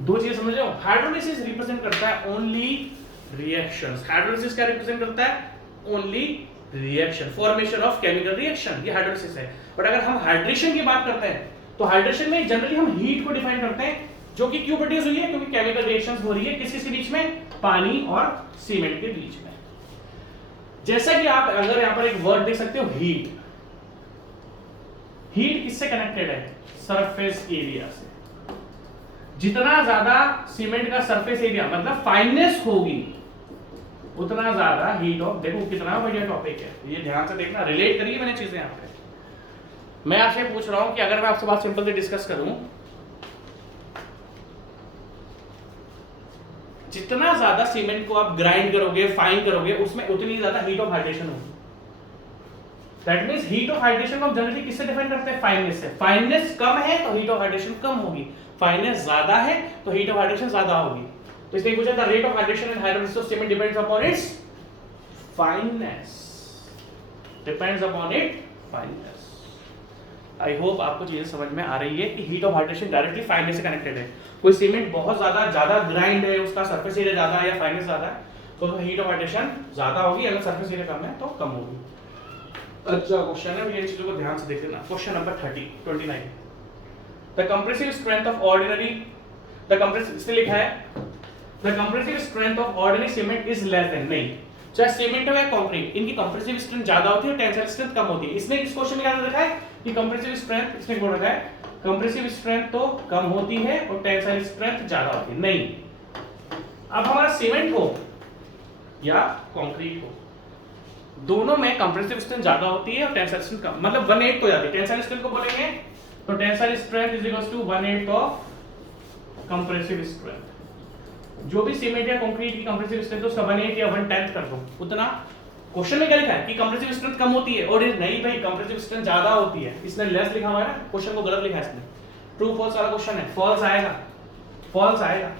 दो चीजें समझ लो। हाइड्रोलिसिस रिप्रेजेंट करता है ओनली रिएक्शंस। हाइड्रोलिसिस क्या रिप्रेजेंट करता है? Only reaction, formation of chemical reaction, ये हाइड्रोलिसिस है। बट अगर हम हाइड्रेशन की बात करते हैं तो हाइड्रेशन में जनरली हम हीट को डिफाइन करते हैं, जो कि क्यों प्रोड्यूस हुई है, क्योंकि केमिकल रिएक्शंस हो रही है किसके बीच में, पानी और सीमेंट के बीच में। जैसा कि आप अगर यहां पर एक वर्ड देख सकते हो हीट, हीट किससे कनेक्टेड है, सरफेस एरिया से। जितना ज्यादा सीमेंट का सरफेस एरिया मतलब फाइननेस होगी उतना ज्यादा हीट ऑफ, देखो कितना बढ़िया टॉपिक है, ये ध्यान से देखना, रिलेट करिए मैंने चीजें यहां पे। मैं आपसे पूछ रहा हूं कि अगर मैं आपसे बात सिंपल से डिस्कस करूं, जितना ज्यादा सीमेंट को आप ग्राइंड करोगे, फाइन करोगे, उसमें उतनी ज्यादा हीट ऑफ हाइड्रेशन होगी। That means heat of hydration को हम जनरली किससे डिफाइन करते हैं, फाइननेस से। फाइननेस कम है तो हीट ऑफ हाइड्रेशन कम होगी, फाइननेस ज्यादा है तो हीट ऑफ हाइड्रेशन ज्यादा होगी। तो इसलिए पूछा था rate of hydration and hydrolysis of cement depends upon its fineness, depends upon it fineness. I hope आपको चीजें समझ में आ रही है कि heat of hydration directly fineness से कनेक्टेड है। कोई सीमेंट बहुत ज्यादा ग्राइंड है, उसका सरफेस एरिया ज्यादा है या फाइननेस ज्यादा है, तो हीट ऑफ हाइड्रेशन ज्यादा होगी, अगर सरफेस एरिया कम है तो कम होगी। अच्छा क्वेश्चन है, ये चीजों को ध्यान से देख लेना। Question number 29, the compressive strength of ordinary, the compressive, इसने लिखा है the compressive strength of ordinary cement is less than, नहीं, चाहे सीमेंट हो या कंक्रीट, इनकी कंप्रेसिव स्ट्रेंथ ज्यादा होती है, टेंसाइल स्ट्रेंथ कम होती है। इसने इस क्वेश्चन में क्या रखा है कि कंप्रेसिव स्ट्रेंथ, इसने बोल रखा है कंप्रेसिव स्ट्रेंथ तो कम होती है और टेंसाइल स्ट्रेंथ ज्यादा होती है। नहीं, अब हमारा सीमेंट हो या कंक्रीट हो, दोनों में कंप्रेसिव स्ट्रेंथ ज्यादा होती है और टेंसाइल स्ट्रेंथ कम, मतलब 1/8 हो जाती है। टेंसाइल स्ट्रेंथ को बोलेंगे तो tensile strength is equals to 1/8 of compressive strength. जो भी सीमेंट या कंक्रीट की कंप्रेसिव स्ट्रेंथ उसका 1/8 या 1/10 कर दो, उतना। क्वेश्चन में क्या लिखा है कि कंप्रेसिव स्ट्रेंथ कम होती है, और नहीं भाई कंप्रेसिव स्ट्रेंथ ज्यादा होती है, इसने लेस लिखा हुआ है ना, क्वेश्चन को गलत लिखा है इसने। ट्रू फॉल्स वाला क्वेश्चन है, फॉल्स आएगा, फॉल्स आएगा,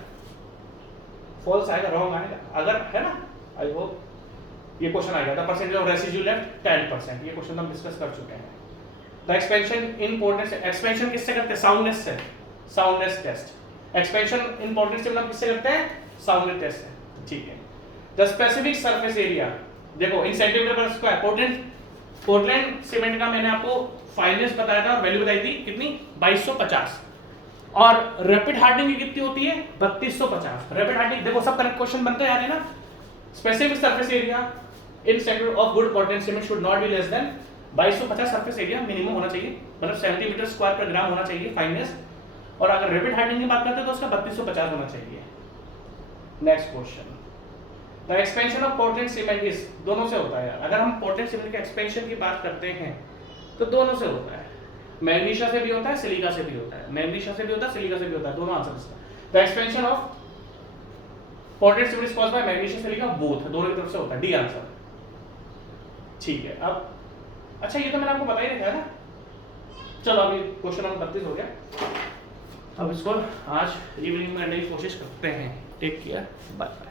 फॉल्स आएगा, रॉन्ग आएगा अगर, है ना। आई होप ये क्वेश्चन आएगा। The percentage of residue left 10%, ये क्वेश्चन हम डिस्कस कर चुके हैं। द एक्सपेंशन इन पोर्टनेस, एक्सपेंशन किससे करते हैं, साउंडनेस से, साउंडनेस टेस्ट। एक्सपेंशन इन पोर्टनेस से मतलब किससे करते हैं, साउंडनेस टेस्ट से, ठीक है। द स्पेसिफिक सरफेस एरिया, देखो इन सेंटीमीटर पर स्क्वायर, पोर्टलैंड सीमेंट का मैंने आपको फाइननेस बताया था, वैल्यू बताई थी कितनी, 2250, और रैपिड हार्डनिंग की कितनी होती है, 3250। रैपिड हार्डनिंग देखो सब करेक्ट क्वेश्चन बनते आ रहे हैं ना। Specific surface area in centimetre of good Portland cement should not be less than 2250 surface area minimum होना चाहिए, मतलब 70 मीटर स्क्वायर पर ग्राम होना चाहिए फाइननेस। और अगर रैपिड हार्डनिंग की बात करते हैं तो उसका 3250 होना चाहिए। Next question, the expansion of Portland cement is, दोनों से होता है। अगर हम पोर्टलैंड सीमेंट के एक्सपेंशन की बात करते हैं तो दोनों से होता है, मैग्नीशिया से भी होता है, सिलिका से भी होता है, मैग्नीशिया से भी होता है, सिलिका से भी होता है, दोनों आंसर इसका। The expansion of Portland cement is caused by magnesia, silica, both, दोनों की तरफ से होता है, डी आंसर, ठीक है। अब अच्छा ये तो मैंने आपको बता ही रखा है ना। चलो अभी क्वेश्चन नंबर 32 हो गया, अब इसको आज इवनिंग में करने की कोशिश करते हैं। Take care, bye bye.